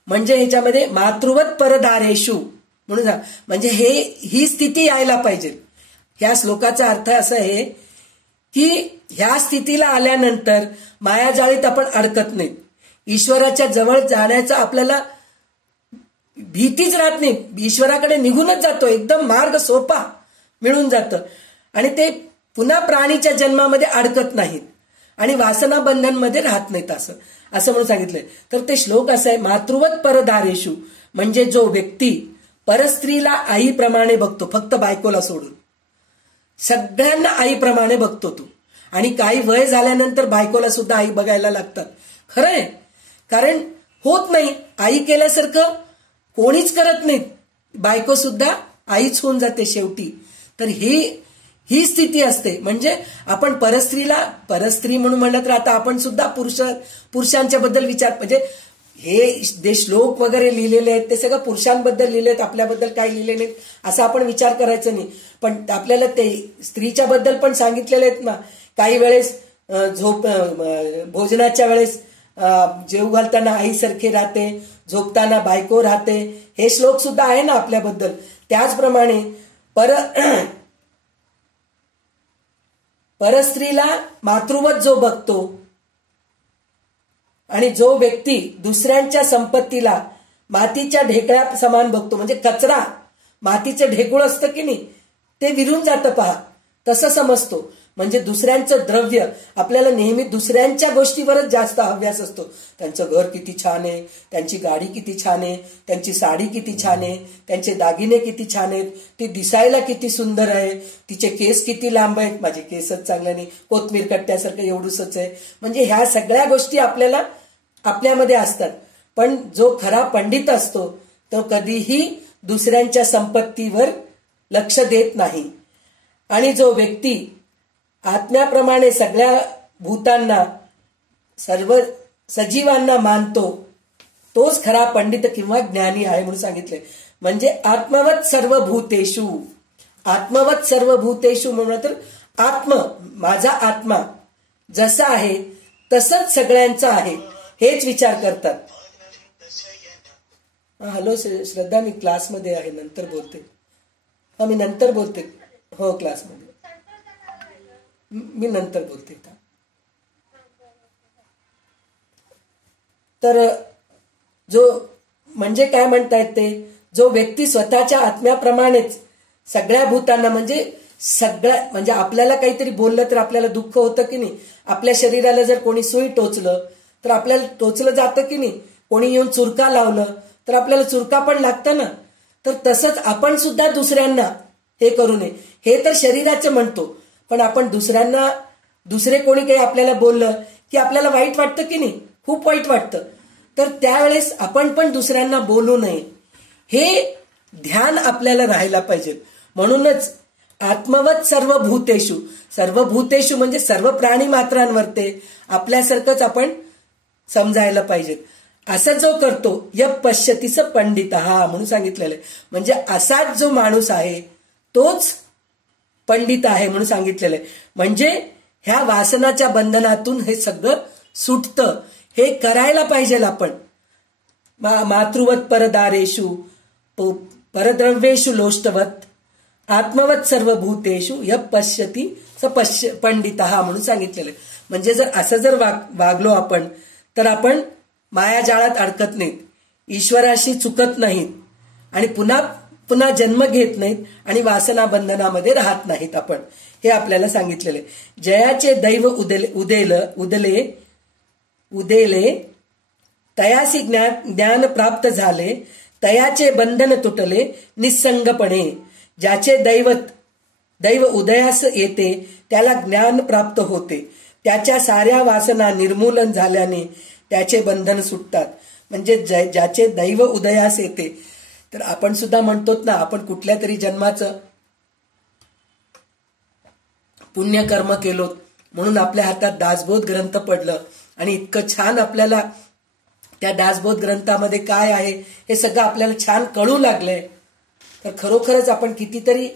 म्हणजे ह्याच्यामध्ये मातृवत परदारेषु म्हणून म्हणजे ही स्थिती यायला पाहिजे. ह्या श्लोकाचा अर्थ असा आहे की ह्या स्थितीला आल्यानंतर मायाजाळीत आपण अडकत नाहीत. ईश्वराच्या जवळ जाण्याचा आपल्याला भीतीच राहत नाही. ईश्वराकडे निघूनच जातो, एकदम मार्ग सोपा मिळून जातं आणि ते पुन्हा प्राणीच्या जन्मामध्ये अडकत नाहीत आणि वासना बंधनमध्ये राहत नाहीत असं म्हणून सांगितलंय. तर ते श्लोक असं आहे, मातृवत परदारेषु म्हणजे जो व्यक्ती परस्त्रीला आईप्रमाणे बघतो, फक्त बायकोला सोडून सगळ्यांना आईप्रमाणे बघतो तू. आणि काही वय झाल्यानंतर बायकोला सुद्धा आई बघायला लागतात. खरंय, कारण होत नाही, आई केल्यासारखं कोणीच करत नाहीत. बायको सुद्धा आईच होऊन जाते शेवटी. तर ही स्थिती असते. म्हणजे आपण परस्त्री म्हणून म्हणलं तर आता आपण सुद्धा पुरुषांच्या बद्दल विचार, म्हणजे हे जे श्लोक वगैरे लिहिलेले आहेत ते सगळं पुरुषांबद्दल लिहिले आहेत, आपल्याबद्दल काही लिहिले नाहीत असं आपण विचार करायचं नाही. पण आपल्याला ते स्त्रीच्या बद्दल पण सांगितलेले आहेत ना. काही वेळेस भोजनाच्या वेळेस जेव घालताना आईसारखे राहते, झोपताना बायको राहते, हे श्लोक सुद्धा आहे ना आपल्याबद्दल. त्याचप्रमाणे परस्त्रीला मातृवत जो बघतो आणि जो व्यक्ती दुसऱ्यांच्या संपत्तीला मातीच्या ढेकळ्या समान बघतो, म्हणजे कचरा मातीचं ढेकूळ असतं की नाही ते विरून जातं पहा, तसं समजतो. म्हणजे दुसऱ्यांचं द्रव्य, आपल्याला नेहमी दुसऱ्यांच्या गोष्टीवरच जास्त अभ्यास असतो. त्यांचं घर किती छान आहे, त्यांची गाडी किती छान आहे, त्यांची साडी किती छान आहे, त्यांचे दागिने किती छान आहेत, ती दिसायला किती सुंदर आहे, तिचे केस किती लांब आहेत, माझे केसच चांगले नाही, कोथमीर कट्ट्यासारखं एवढूसच आहे. म्हणजे ह्या सगळ्या गोष्टी आपल्यामध्ये असतात. पण जो खरा पंडित असतो तो कधीही दुसऱ्यांच्या संपत्तीवर लक्ष देत नाही. आणि जो व्यक्ती आत्म्याप्रमाणे सगळ्या भूतांना, सर्व सजीवांना मानतो तोच खरा पंडित किंवा ज्ञानी आहे म्हणून सांगितले. म्हणजे आत्मवत सर्वभूतेषु, आत्मवत सर्वभूतेषु म्हणून तर माझा आत्मा जसा आहे तसंच सगळ्यांचा आहे हेच विचार करतात. हॅलो श्रद्धा, मी क्लासमध्ये आहे, नंतर बोलते. मी नंतर बोलते. हो, क्लासमध्ये मी नंतर बोलते. तर जो म्हणजे काय म्हणतायत ते, जो व्यक्ती स्वतःच्या आत्म्याप्रमाणेच सगळ्या भूतांना, म्हणजे आपल्याला काहीतरी बोललं तर आपल्याला दुःख होतं की नाही, आपल्या शरीराला जर कोणी सुई टोचलं तर आपल्याला टोचलं जातं की नाही, कोणी येऊन चुरका लावलं तर आपल्याला चुरका पण लागतं ना. तर तसंच आपण सुद्धा दुसऱ्यांना हे करू नये. हे तर शरीराचं म्हणतो, पण आपण दुसऱ्यांना, दुसरे कोणी काही आपल्याला बोललं की आपल्याला वाईट वाटतं की नाही, खूप वाईट वाटतं. तर त्यावेळेस आपण पण दुसऱ्यांना बोलू नये, हे ध्यान आपल्याला राहायला पाहिजे. म्हणूनच आत्मवत सर्व भूतेषु, सर्व भूतेषु म्हणजे सर्व प्राणी मात्रांवरते आपल्यासारखंच आपण समजायला पाहिजे. असं जो करतो य पश्यतीस पंडित म्हणून सांगितलेलं आहे. म्हणजे असाच जो माणूस आहे तोच पंडित आहे म्हणून सांगितलेलं आहे. म्हणजे ह्या वासनाच्या बंधनातून हे सगळं सुटतं. हे करायला पाहिजे आपण. मातृवत परदारेषु परद्रव्येषु लोष्टवत आत्मवत सर्व भूतेषु य पश्यती स पंडित म्हणून सांगितलेलं आहे. म्हणजे जर असं जर वागलो आपण तर आपण मायाजाळात अडकत नाहीत, ईश्वराशी चुकत नाहीत आणि पुन्हा पुन्हा जन्म घेत नाहीत आणि वासना बंधनामध्ये राहत नाहीत आपण. हे आपल्याला सांगितलेले. जयाचे दैव उदेले तयासी ज्ञान प्राप्त झाले, तयाचे बंधन तुटले निसंगपणे. ज्याचे दैव उदयास येते त्याला ज्ञान प्राप्त होते, त्याच्या साऱ्या वासना निर्मूलन झाल्याने त्याचे बंधन सुटतात. म्हणजे ज्याचे दैव उदयास येते, तर आपण सुद्धा म्हणतोत ना, आपण कुठल्या तरी जन्माचं पुण्यकर्म केलो म्हणून आपल्या हातात दासबोध ग्रंथ पडलं आणि इतकं छान आपल्याला त्या दासबोध ग्रंथामध्ये काय आहे हे सगळं आपल्याला छान कळू लागलंय. तर खरोखरच आपण कितीतरी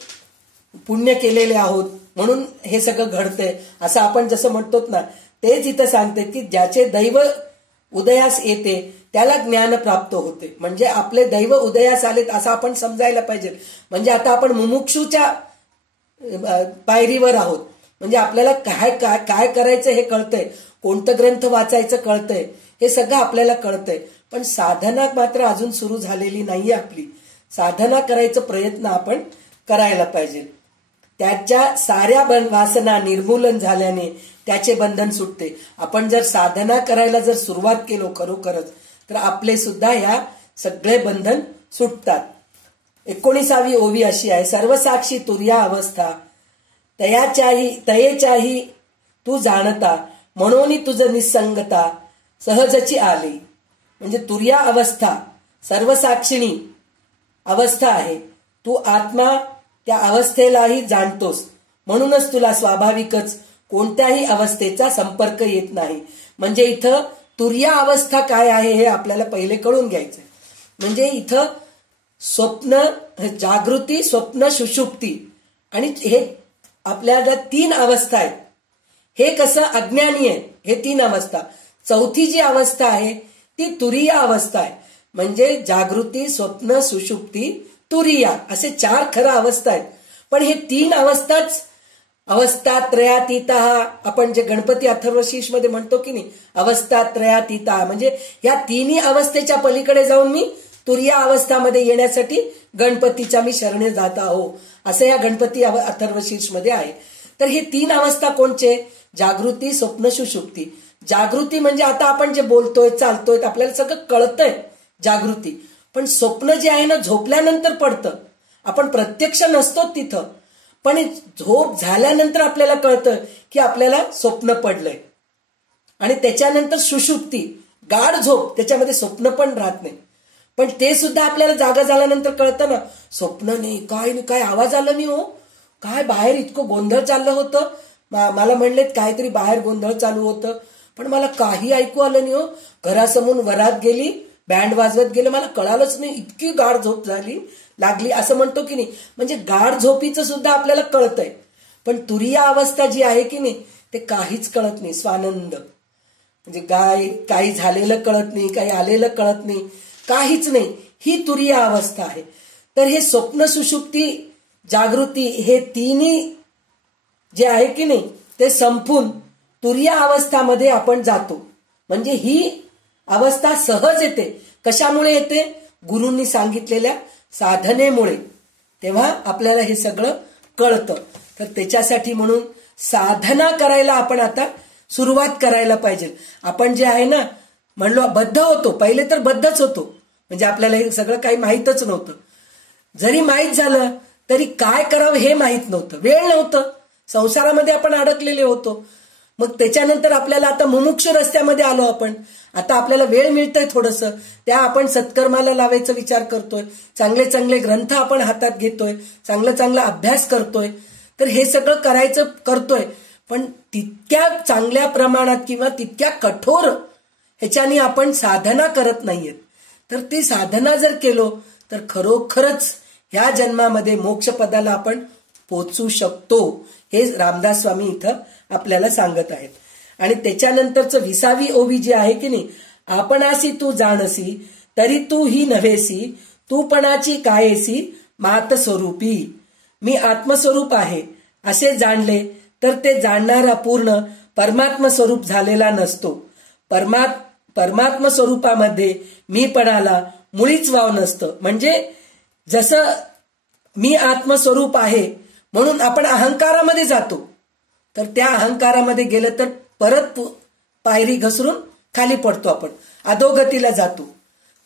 पुण्य केलेले आहोत म्हणून हे सगळं घडतंय असं आपण जसं म्हणतोत ना, तेच इथं सांगते की ज्याचे दैव उदयास येते त्याला ज्ञान प्राप्त होते. म्हणजे आपले दैव उदयास आलेत असं आपण समजायला पाहिजे. म्हणजे आता आपण मुमुक्षूच्या पायरीवर आहोत. म्हणजे आपल्याला काय काय काय करायचं हे कळतंय, कोणतं ग्रंथ वाचायचं कळतंय, हे सगळं आपल्याला कळतंय. पण साधना मात्र अजून सुरू झालेली नाहीये आपली. साधना करायचा प्रयत्न आपण करायला पाहिजे. त्याच्या साऱ्या वासना निर्मूलन झाल्याने त्याचे बंधन सुटते. आपण जर साधना करायला जर सुरुवात केलो खरोखरच तर आपले सुद्धा ह्या सगळे बंधन सुटतात. 19वी ओवी अशी आहे. सर्वसाक्षी तुर्या अवस्था तयेच्याही तू जाणता, म्हणून तुझं निसंगता सहजची आली. म्हणजे तुर्या अवस्था सर्वसाक्षिणी अवस्था आहे. तू आत्मा त्या अवस्थेलाही जाणतोस, म्हणूनच तुला स्वाभाविकच कोणत्याही अवस्थेचा संपर्क येत नाही. म्हणजे इथं तुर्या अवस्था काय आहे हे आपल्याला पहिले कळून घ्यायचं. म्हणजे इथं स्वप्न, जागृती, स्वप्न, सुषुप्ती आणि हे आपल्याला 3 अवस्था आहेत. हे कसं अज्ञानी आहे हे 3 अवस्था. चौथी जी अवस्था आहे ती तुरिया अवस्था आहे. म्हणजे जागृती, स्वप्न, सुषुप्ती, तुरिया असे 4 खरं अवस्था आहेत. पण हे 3 अवस्थाच अवस्थात्रयातीता आपण जे गणपती अथर्वशीर्ष मध्ये म्हणतो की नाही, अवस्थात्रयातीता म्हणजे या 3 अवस्थेच्या पलीकडे जाऊन मी तुरिया अवस्थामध्ये येण्यासाठी गणपतीच्या मी शरणे जात आहो असं या गणपती अथर्वशीर्ष मध्ये आहे. तर हे 3 अवस्था कोणचे? जागृती, स्वप्न, सुषुप्ती. जागृती म्हणजे आता आपण जे बोलतोय चालतोय आपल्याला सगळं कळतंय जागृती. पण स्वप्न जे आहे ना झोपल्यानंतर पडतं, आपण प्रत्यक्ष नसतो तिथं, पण झोप झाल्यानंतर आपल्याला कळतं की आपल्याला स्वप्न पडलंय. आणि त्याच्यानंतर सुषुप्ती, गाढ झोप, त्याच्यामध्ये स्वप्न पण राहत नाही. पण ते सुद्धा आपल्याला जागा झाल्यानंतर कळतं ना, स्वप्न नाही, काय आवाज आला नाही हो, काय बाहेर इतकं गोंधळ चाललं होतं, मला म्हणलेत काहीतरी बाहेर गोंधळ चालू होतं पण मला काही ऐकू आलं नाही हो. घरासमोर वरात गेली, बँड वाजवत गेलं, मला कळालंच नाही, इतकी गाढ झोप लागली असं म्हणतो की नाही. म्हणजे गाढ झोपीचं सुद्धा आपल्याला कळतंय. पण तुरिया अवस्था जी आहे की नाही ते काहीच कळत नाही, स्वानंद. म्हणजे काही झालेलं कळत नाही, काही आलेलं कळत नाही, काहीच नाही, ही तुरिया अवस्था आहे. तर हे स्वप्न, सुषुप्ती, जागृती हे 3 जे आहे की नाही ते संपून तुरिया अवस्थामध्ये आपण जातो. म्हणजे ही अवस्था सहज येते. कशामुळे येते? गुरूंनी सांगितलेल्या साधनेमुळे. तेव्हा आपल्याला हे सगळं कळतं. तर त्याच्यासाठी म्हणून साधना करायला आपण आता सुरुवात करायला पाहिजे. आपण जे आहे ना म्हणलो बद्ध होतो, पहिले तर बद्धच होतो, म्हणजे आपल्याला हे सगळं काही माहीतच नव्हतं. जरी माहीत झालं तरी काय करावं हे माहीत नव्हतं, वेळ नव्हतं, संसारामध्ये आपण अडकलेले होतो. मग त्याच्यानंतर आपल्याला आता मुमुक्ष रस्त्यामध्ये आलो आपण. आता आपल्याला वेळ मिळतंय थोडंसं, त्या आपण सत्कर्माला लावायचा विचार करतोय, चांगले चांगले ग्रंथ आपण हातात घेतोय, चांगला अभ्यास करतोय. तर हे सगळं करायचं करतोय, पण तितक्या चांगल्या प्रमाणात किंवा तितक्या कठोर ह्याच्याने आपण साधना करत नाहीयेत. तर ती साधना जर केलो तर खरोखरच ह्या जन्मामध्ये मोक्षपदाला आपण पोचू शकतो, हे रामदास स्वामी इथं आपल्याला सांगत आहेत. आणि त्याच्यानंतरचं 20वी ओवी जी आहे की नाही, आपणासी तू जाणसी तरी तू ही नव्हेसी, तूपणाची कायेसी मात स्वरूपी. मी आत्मस्वरूप आहे असे जाणले तर ते जाणणारा पूर्ण परमात्म स्वरूप झालेला नसतो. परमात्म स्वरूपामध्ये मीपणाला मुळीच वाव नसतं. म्हणजे जसं मी आत्मस्वरूप आहे म्हणून आपण अहंकारामध्ये जातो, तर त्या अहंकारामध्ये गेलं तर परत पायरी घसरून खाली पडतो, आपण अधोगतीला जातो.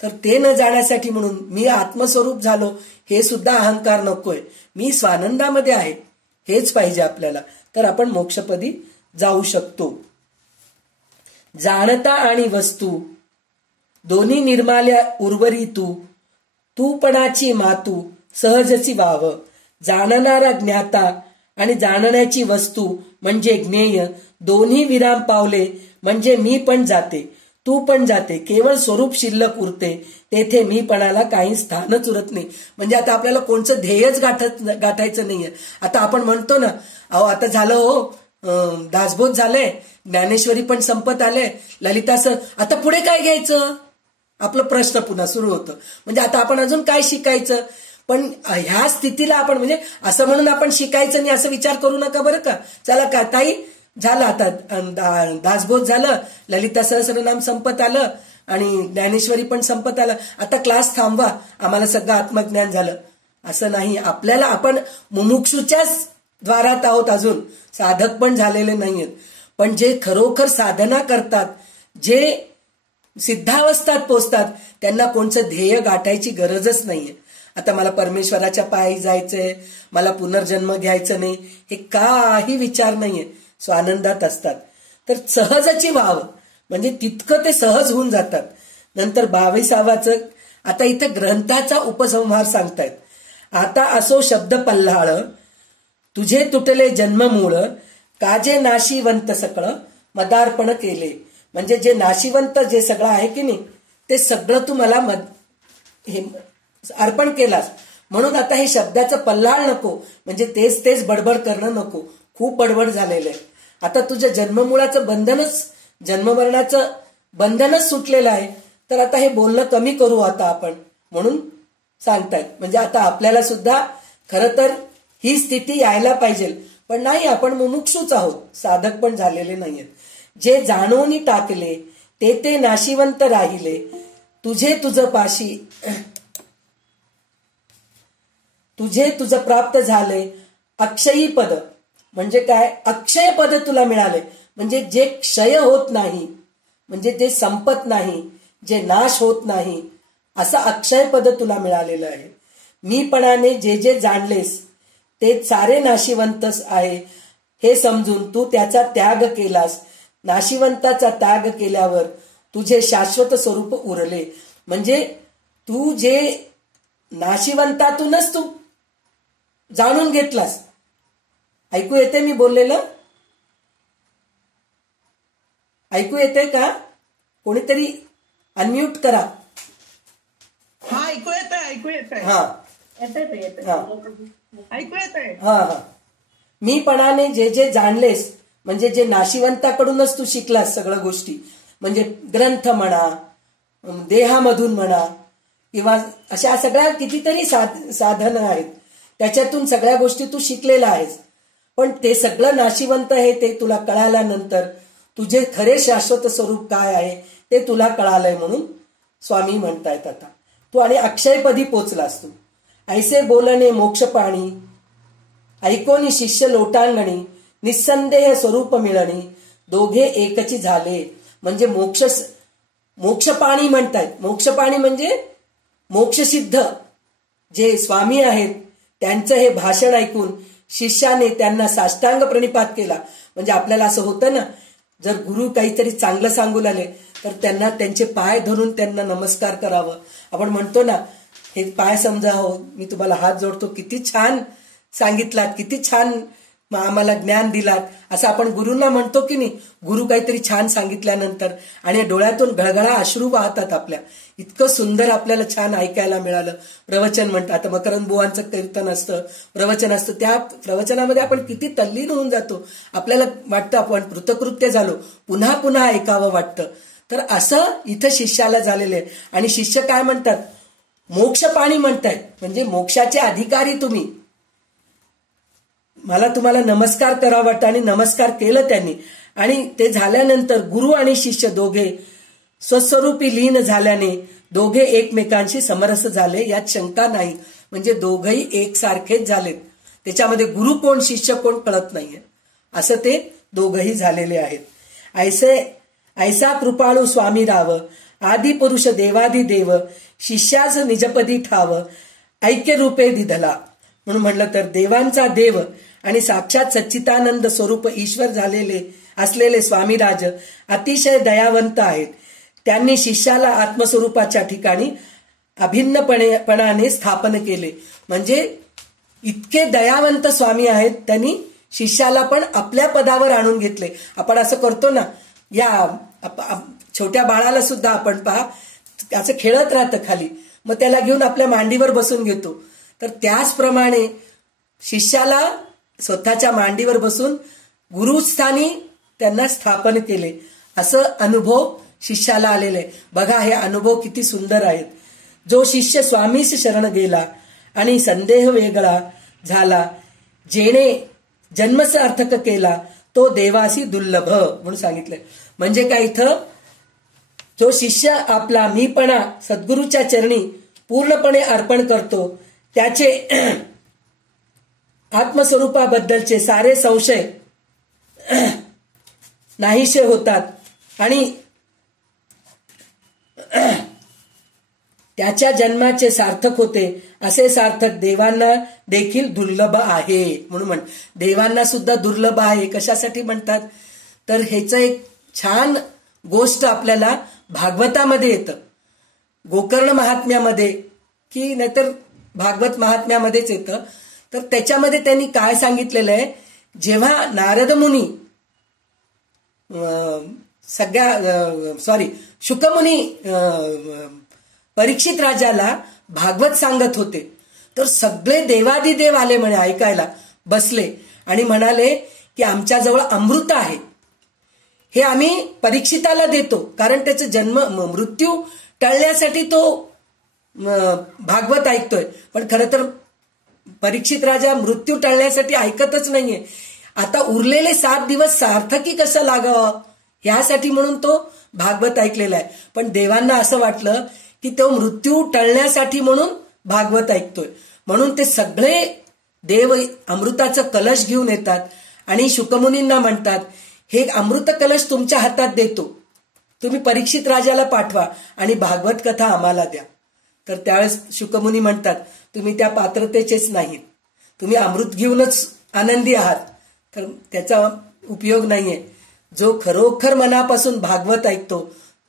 तर ते न जाण्यासाठी म्हणून मी आत्मस्वरूप झालो हे सुद्धा अहंकार नकोय, मी स्वानंदामध्ये आहे हेच पाहिजे आपल्याला, तर आपण मोक्षपदी जाऊ शकतो. जाणता आणि वस्तू दोन्ही निर्माल्या उर्वरी तूपणाची मातू सहजची वाव. जाणणारा ज्ञाता आणि जाणण्याची वस्तू म्हणजे ज्ञेय दोन्ही विराम पावले म्हणजे मी पण जाते, तू पण जाते, केवळ स्वरूप शिल्लक उरते, तेथे मीपणाला काही स्थानच उरत नाही. म्हणजे आता आपल्याला कोणचं ध्येयच गाठायचं नाहीये. आता आपण म्हणतो ना, अहो आता झालं हो, दासबोध झालंय, ज्ञानेश्वरी पण संपत आले, ललिता सर, आता पुढे काय घ्यायचं, आपला प्रश्न पुन्हा सुरू होतं. म्हणजे आता आपण अजून काय शिकायचं. पण ह्या स्थितीला आपण म्हणजे असं म्हणून आपण शिकायचं नाही असं विचार करू नका बरं का. चला का ताई, झालं आता दासबोध झालं, ललिता सहस्रनाम संपत आलं आणि ज्ञानेश्वरी पण संपत आलं, आता क्लास थांबवा, आम्हाला सगळं आत्मज्ञान झालं, असं नाही. आपल्याला आपण मुमुक्षूच्याच द्वारात आहोत, अजून साधक पण झालेले नाहीयेत. पण जे खरोखर साधना करतात, जे सिद्धावस्थात पोचतात, त्यांना कोणचं ध्येय गाठायची गरजच नाहीये. आता मला परमेश्वराच्या पायी जायचंय, मला पुनर्जन्म घ्यायचं नाही, हे काही विचार नाहीये, स्वानंदात असतात. तर सहजची वाव म्हणजे तितकं ते सहज होऊन जातात. नंतर 22वाचं आता इथं ग्रंथाचा उपसंहार सांगतायत. आता असो शब्द पल्हाळ तुझे तुटले जन्ममूळ, काजे नाशिवंत सकळ मदार्पण केले. म्हणजे जे नाशिवंत जे सगळं आहे की नाही, ते सगळं तू मला अर्पण केलास, म्हणून आता हे शब्दाचं पल्हाळ नको, म्हणजे तेच तेच बडबड करणं नको, खूप बडबड झालेलं आहे. आता तुझ्या जन्ममुळाचं बंधनच, जन्ममरणाचं बंधनच सुटलेलं आहे, तर आता हे बोलणं कमी करू आता आपण, म्हणून सांगतायत. म्हणजे आता आपल्याला सुद्धा खरं तर ही स्थिती यायला पाहिजे, पण नाही, आपण मुमुक्षूच आहोत, साधक पण झालेले नाहीयेत. जे जाणून टाकले ते नाशिवंत राहिले, तुझे तुझं प्राप्त झाले अक्षयी पद. म्हणजे काय, अक्षय पद तुला मिळाले, म्हणजे जे क्षय होत नाही, म्हणजे जे संपत नाही, जे नाश होत नाही, असं अक्षय पद तुला मिळालेलं आहे. मीपणाने जे जे जाणलेस ते सारे नाशिवंतच आहे हे समजून तू त्याचा त्याग केलास. नाशिवंताचा त्याग केल्यावर तुझे शाश्वत स्वरूप उरले. म्हणजे तू जे नाशिवंतातूनच तू जाणून घेतलास. ऐकू येते मी बोललेलं? ऐकू येते का? कोणीतरी अनम्यूट करा. हा, ऐकू येतंय. हा, ऐकू येतंय. हा. मीपणाने जे जे जाणलेस, म्हणजे जे नाशिवंताकडूनच तू शिकलास सगळ्या गोष्टी, म्हणजे ग्रंथ म्हणा, देहामधून म्हणा, किंवा अशा सगळ्या कितीतरी साधनं आहेत, त्याच्यातून सगळ्या गोष्टी तू शिकलेला आहेस. पण ते सगळं नाशिवंत आहे ते तुला कळाल्यानंतर तुझे खरे शाश्वत स्वरूप काय आहे ते तुला कळालंय, म्हणून स्वामी म्हणतायत आता तू आणि अक्षयपदी पोचलास तू. ऐसे बोलणे मोक्ष पाणी, ऐकोनी शिष्य लोटांगणी, निस्संदेह स्वरूप मिळणी, दोघे एकची झाले. म्हणजे मोक्ष मोक्षपाणी म्हणतात. मोक्षपाणी म्हणजे मोक्षसिद्ध जे स्वामी आहेत त्यांचं हे भाषण ऐकून शिष्याने त्यांना साष्टांग प्रणिपात केला. म्हणजे आपल्याला असं होतं ना, जर गुरु काहीतरी चांगलं सांगू लागले तर त्यांना त्यांचे पाय धरून त्यांना नमस्कार करावं. आपण म्हणतो ना, हे पाय समजा हो, मी तुम्हाला हात जोडतो, किती छान सांगितलात, किती छान आम्हाला ज्ञान दिलात, असं आपण गुरूंना म्हणतो की नाही. गुरु काहीतरी छान सांगितल्यानंतर आणि डोळ्यातून गळगळा अश्रू वाहतात आपल्या. इतकं सुंदर आपल्याला छान ऐकायला मिळालं. प्रवचन म्हणतात, आता मकरंद बुवांचं कीर्तन असतं, प्रवचन असतं, त्या प्रवचनामध्ये आपण किती तल्लीन होऊन जातो. आपल्याला वाटतं आपण कृतकृत्य झालो, पुन्हा पुन्हा ऐकावं वाटतं. तर असं इथं शिष्याला झालेलं आहे. आणि शिष्य काय म्हणतात, मोक्षपाणी म्हणतायत, म्हणजे मोक्षाचे अधिकारी तुम्ही, मला तुम्हाला नमस्कार करावा वाटतं. आणि नमस्कार केलं त्यांनी. आणि ते झाल्यानंतर गुरु आणि शिष्य दोघे स्वस्वरूपी लीन झाल्याने दोघे एकमेकांशी समरस झाले, यात शंका नाही. म्हणजे दोघही एकसारखेच झालेत. त्याच्यामध्ये गुरु कोण शिष्य कोण कळत नाहीये, असं ते दोघही झालेले आहेत. ऐसा कृपाळू स्वामी राव, आदी पुरुष देवादी देव, शिष्याच निजपदी ठाव, ऐक्य रूपे दिधला. म्हणून म्हणलं तर देवांचा देव आणि साक्षात सच्चिदानंद स्वरूप ईश्वर झालेले असलेले स्वामीराज अतिशय दयावंत आहेत. त्यांनी शिष्याला आत्मस्वरूपाच्या ठिकाणी अभिन्नपणाने स्थापन केले. म्हणजे इतके दयावंत स्वामी आहेत, त्यांनी शिष्याला पण आपल्या पदावर आणून घेतले. आपण असं करतो ना, या छोट्या बाळाला सुद्धा आपण पहा, असं खेळत राहतं खाली, मग त्याला घेऊन आपल्या मांडीवर बसून घेतो. तर त्याचप्रमाणे शिष्याला स्वतःच्या मांडीवर बसून गुरुस्थानी त्यांना स्थापन केले. असं अनुभव शिष्याला आलेले. बघा, हे अनुभव किती सुंदर आहेत. जो शिष्य स्वामीस शरण गेला आणि संदेह वेगळा झाला, जेणे जन्मसार्थक केला, तो देवासी दुर्लभ म्हणून सांगितलंय. म्हणजे काय, इथं जो शिष्य आपला मीपणा सद्गुरूच्या चरणी पूर्णपणे अर्पण करतो, त्याचे आत्मस्वरूपाबद्दलचे सारे संशय नाहीसे होतात आणि त्याच्या जन्माचे सार्थक होते. असे सार्थक देवांना देखील दुर्लभ आहे. म्हणून देवांना सुद्धा दुर्लभ आहे. कशासाठी म्हणतात, तर ह्याचं एक छान गोष्ट आपल्याला भागवतामध्ये येतं, गोकर्ण महात्म्यामध्ये, की नाहीतर भागवत महात्म्यामध्येच येतं. तर त्याच्यामध्ये त्यांनी काय सांगितलेलं आहे, जेव्हा नारद मुनी शुकमुनी परीक्षित राजाला भागवत सांगत होते, तर सगळे देवादिदेव आले म्हणे ऐकायला, बसले आणि म्हणाले की आमच्याजवळ अमृत आहे, हे आम्ही परीक्षिताला देतो, कारण त्याचा जन्म मृत्यू टळण्यासाठी तो भागवत ऐकतोय. पण खरं तर परीक्षित राजा मृत्यू टळण्यासाठी ऐकतच नाहीये. आता उरलेले 7 दिवस सार्थकी कसं लागावं ह्यासाठी म्हणून तो भागवत ऐकलेला आहे. पण देवांना असं वाटलं की तो मृत्यू टळण्यासाठी म्हणून भागवत ऐकतोय. म्हणून ते सगळे देव अमृताचं कलश घेऊन येतात आणि शुकमुनींना म्हणतात, हे अमृत कलश तुमच्या हातात देतो, तुम्ही परीक्षित राजाला पाठवा आणि भागवत कथा आम्हाला द्या. तर त्यावेळेस शुकमुनी म्हणतात, तुम्ही त्या पात्रतेचेच नाहीत, तुम्ही अमृत घेऊनच आनंदी आहात, तर त्याचा उपयोग नाहीये. जो खरोखर मनापासून भागवत ऐकतो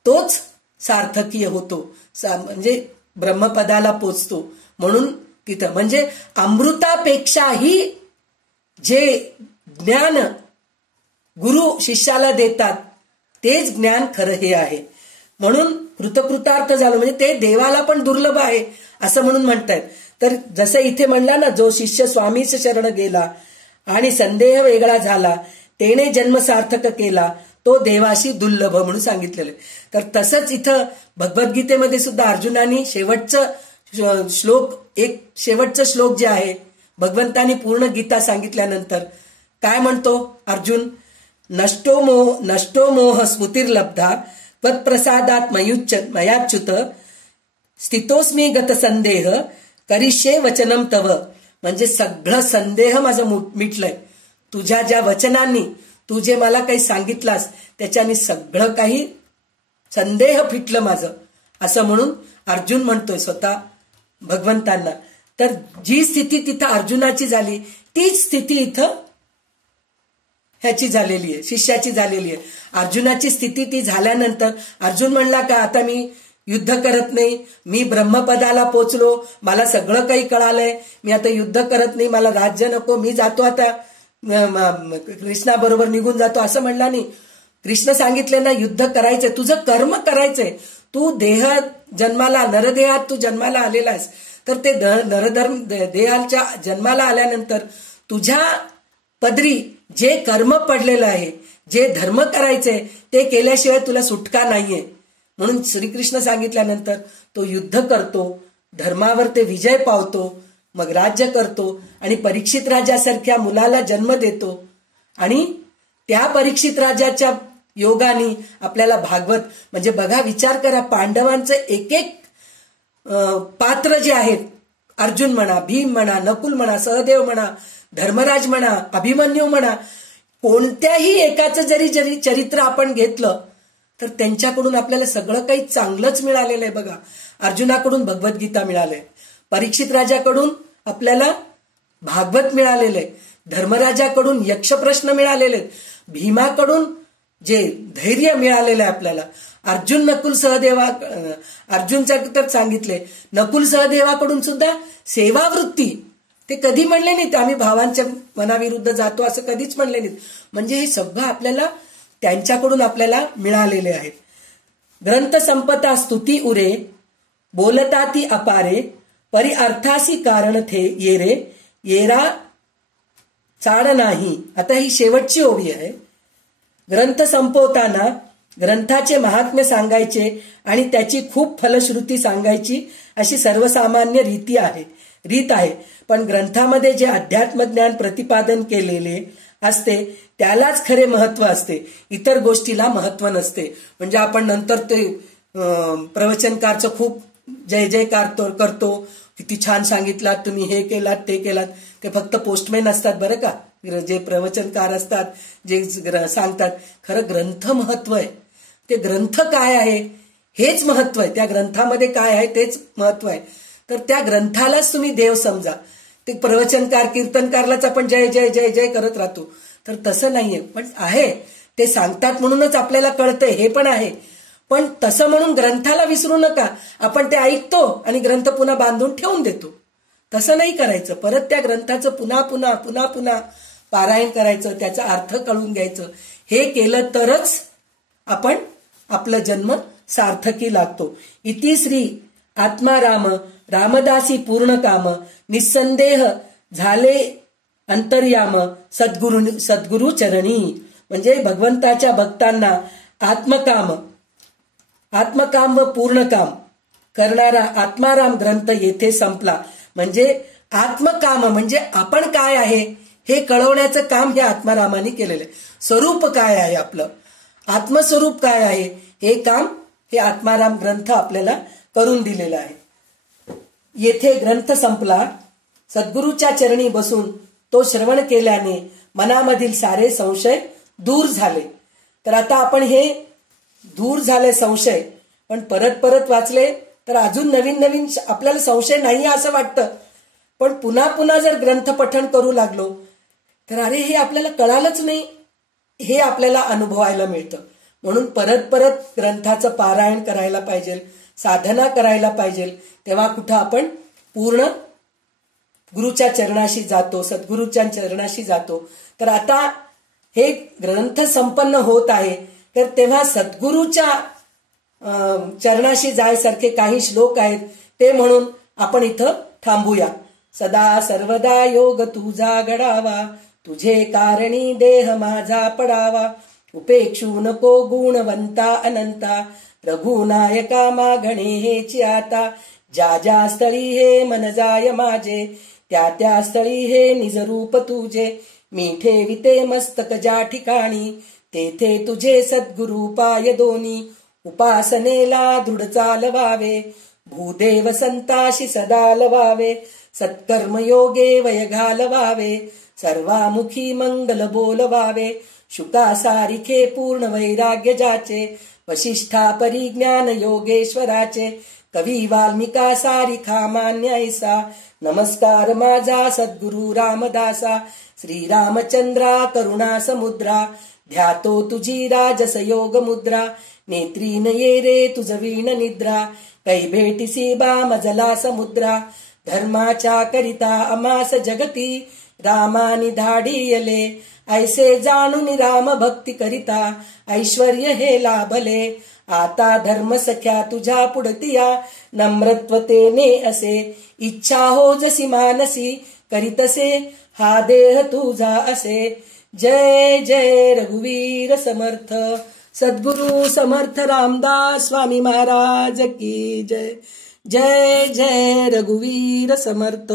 तोच सार्थकीय होतो, म्हणजे ब्रह्मपदाला पोचतो. म्हणून तिथं म्हणजे अमृतापेक्षाही जे ज्ञान गुरु शिष्याला देतात तेच ज्ञान खरं हे आहे. म्हणून कृतकृतार्थ झालो म्हणजे ते देवाला पण दुर्लभ आहे असं म्हणून म्हणतायत. तर जसं इथे म्हणला ना, जो शिष्य स्वामीच शरण गेला आणि संदेह वेगळा झाला, तेने जन्म सार्थक केला, तो देवाशी दुर्लभ म्हणून सांगितलेलं. तर तसंच इथं भगवद्गीतेमध्ये सुद्धा अर्जुनानी शेवटचं श्लोक जे आहे, भगवंतानी पूर्ण गीता सांगितल्यानंतर काय म्हणतो अर्जुन, नष्टो मोह स्मृतिर्लब्धा त्वत्प्रसादात मयाच्युत स्थितोस्मी गत संदेह करिष्ये वचनम तव. म्हणजे सगळं संदेह माझं मिटलंय तुझ्या ज्या वचनांनी, तू जे मला काही सांगितलास त्याच्यानी सगळं काही संदेह फिटलं माझं, असं म्हणून अर्जुन म्हणतोय स्वतः भगवंतांना. तर जी स्थिती तिथं अर्जुनाची झाली तीच स्थिती इथं ह्याची झालेली आहे, शिष्याची झालेली आहे. अर्जुनाची स्थिती ती झाल्यानंतर अर्जुन म्हणला का आता मी युद्ध करत नाही, मी ब्रह्मपदाला पोचलो, मला सगळं काही कळालंय, मी आता युद्ध करत नाही, मला राज्य नको, मी जातो आता कृष्णाबरोबर निघून जातो, असं म्हणला नाही. कृष्ण सांगितले ना युद्ध करायचंय, तुझं कर्म करायचंय. तू जन्माला नरदेहात तू जन्माला आलेला आहेस, तर ते नरधर्म देहाच्या जन्माला आल्यानंतर तुझ्या पदरी जे कर्म पडलेलं आहे, जे धर्म करायचंय ते केल्याशिवाय तुला सुटका नाहीये. म्हणून श्रीकृष्ण सांगितल्यानंतर तो युद्ध करतो, धर्मावर ते विजय पावतो, मग राज्य करतो आणि परीक्षित राजासारख्या मुलाला जन्म देतो. आणि त्या परीक्षित राजाच्या योगाने आपल्याला भागवत, म्हणजे बघा विचार करा, पांडवांचं एक एक पात्र जे आहेत, अर्जुन म्हणा, भीम म्हणा, नकुल म्हणा, सहदेव म्हणा, धर्मराज म्हणा, अभिमन्यू म्हणा, कोणत्याही एकाचं जरी चरित्र आपण घेतलं तर त्यांच्याकडून आपल्याला सगळं काही चांगलंच मिळालेलं आहे. बघा, अर्जुनाकडून भगवद्गीता मिळालंय, परीक्षित राजाकडून आपल्याला भागवत मिळालेलं आहे, धर्मराजाकडून यक्ष प्रश्न मिळालेले आहेत, भीमाकडून जे धैर्य मिळालेलं आहे आपल्याला, अर्जुनचं तर सांगितले, नकुल सहदेवाकडून सुद्धा सेवावृत्ती, ते कधी म्हणले नाहीत आम्ही भावांच्या मनाविरुद्ध जातो, असं कधीच म्हणले नाहीत. म्हणजे हे सगळं आपल्याला त्यांच्याकडून आपल्याला मिळालेले आहेत. ग्रंथ संपता स्तुती उरे, बोलता ती अपारे, परी अर्थासी कारण थे येरे, येरा चाड नाही. आता ही शेवटची ओवी आहे. ग्रंथ संपवताना ग्रंथाचे महात्म्य सांगायचे आणि त्याची खूप फलश्रुती सांगायची, अशी सर्वसामान्य रीत आहे. पण ग्रंथामध्ये जे अध्यात्म ज्ञान प्रतिपादन केलेले असते त्यालाच खरे महत्व असते, इतर गोष्टीला महत्व नसते. म्हणजे आपण नंतर ते प्रवचनकारचं खूप जय जयकार करतो, किती छान सांगितलात तुम्ही, हे केलात ते केलात. ते फक्त पोस्टमॅन असतात बरं का, जे प्रवचनकार असतात, जे सांगतात. खरं ग्रंथ महत्व आहे. ते ग्रंथ काय आहे हेच महत्व आहे, त्या ग्रंथामध्ये काय आहे तेच महत्व आहे. तर त्या ग्रंथालाच तुम्ही देव समजा. ते प्रवचनकार कीर्तनकारलाच आपण जय जय जय जय करत राहतो, तर तसं नाहीये. पण आहे ते सांगतात म्हणूनच आपल्याला कळतंय, हे पण आहे. पण तसं म्हणून ग्रंथाला विसरू नका. आपण ते ऐकतो आणि ग्रंथ पुन्हा बांधून ठेवून देतो, तसं नाही करायचं. परत त्या ग्रंथाचं पुन्हा पुन्हा पुन्हा पुन्हा पारायण करायचं, त्याचा अर्थ कळून घ्यायचं. हे केलं तरच आपण आपला जन्म सार्थकी लागतो. इति श्री आत्माराम रामदासी पूर्ण काम, निसंदेह झाले अंतर्याम सद्गुरु चरणी. म्हणजे भगवंताच्या भक्तांना आत्मकाम व पूर्ण काम करणारा आत्माराम ग्रंथ येथे संपला. म्हणजे आत्मकाम म्हणजे आपण काय आहे हे कळवण्याचं काम हे आत्मारामाने केलेलं आहे. स्वरूप काय आहे आपलं, आत्मस्वरूप काय आहे, हे काम हे आत्माराम ग्रंथ आपल्याला करून दिलेलं आहे. येथे ग्रंथ संपला. सद्गुरूच्या चरणी बसून तो श्रवण केल्याने मनामधील सारे संशय दूर झाले. तर आता आपण हे दूर झाले संशय, पण परत परत वाचले तर अजून नवीन नवीन आपल्याला संशय नाही असं वाटतं. पण पुन्हा पुन्हा जर ग्रंथ पठण करू लागलो तर अरे हे आपल्याला कळालंच नाही, हे आपल्याला अनुभवायला मिळतं. म्हणून परत परत ग्रंथाचं पारायण करायला पाहिजे, साधना करायला पाहिजे. तेव्हा कुठं आपण पूर्ण गुरुच्या चरणाशी जातो, सद्गुरूच्या चरणाशी जातो. तर आता हे ग्रंथ संपन्न होत आहे, तर तेव्हा सद्गुरूच्या चरणाशी जायसारखे काही श्लोक आहेत, ते म्हणून आपण इथं थांबूया. सदा सर्वदा योग तुझा घडावा, तुझे कारणी देह माझा पडावा. उपेक्षू नको गुणवंता अनंता, रघुनायका मागणे हेची आता. ज्या ज्या स्थळी हे मन जाय माझे, त्या त्या स्थळी हे निजरूप तुझे. मी ठेविते मस्तक ज्या ठिकाणी, तेथे तुझे सद्गुरु पाय दोनी. उपासनेला दृढ चालवावे, भूदेव संताशी सदा लवावे. सत्कर्म योगे वय घालवावे, सर्वामुखी मंगल बोलवावे. शुका सारिखे पूर्ण वैराग्य जाचे, वशिष्ठा परिज्ञान योगेश्वराचे, कवी वाल्मिका सारिखा मान्य ऐसा, नमस्कार माझा सद्गुरु रामदासा, श्रीरामचंद्रा करुणा समुद्रा, ध्यातो तुझी राजस योग मुद्रा, नेत्रीन ये रे तुझ वीण निद्रा, कै भेटीसी बा मजला समुद्रा, धर्माच्या करिता अमास जगती, रामानी धाडियले, ऐसे जाणून राम भक्ती करिता, ऐश्वर्य हे लाभले, आता धर्म सख्या तुझ्या पुढतिया, नम्रत्वतेने असे, इच्छा हो जसी मानसी, करीतसे हा देह तुझा असे, जय जय रघुवीर समर्थ, सद्गुरु समर्थ रामदास स्वामी महाराज की जय, जय जय रघुवीर समर्थ।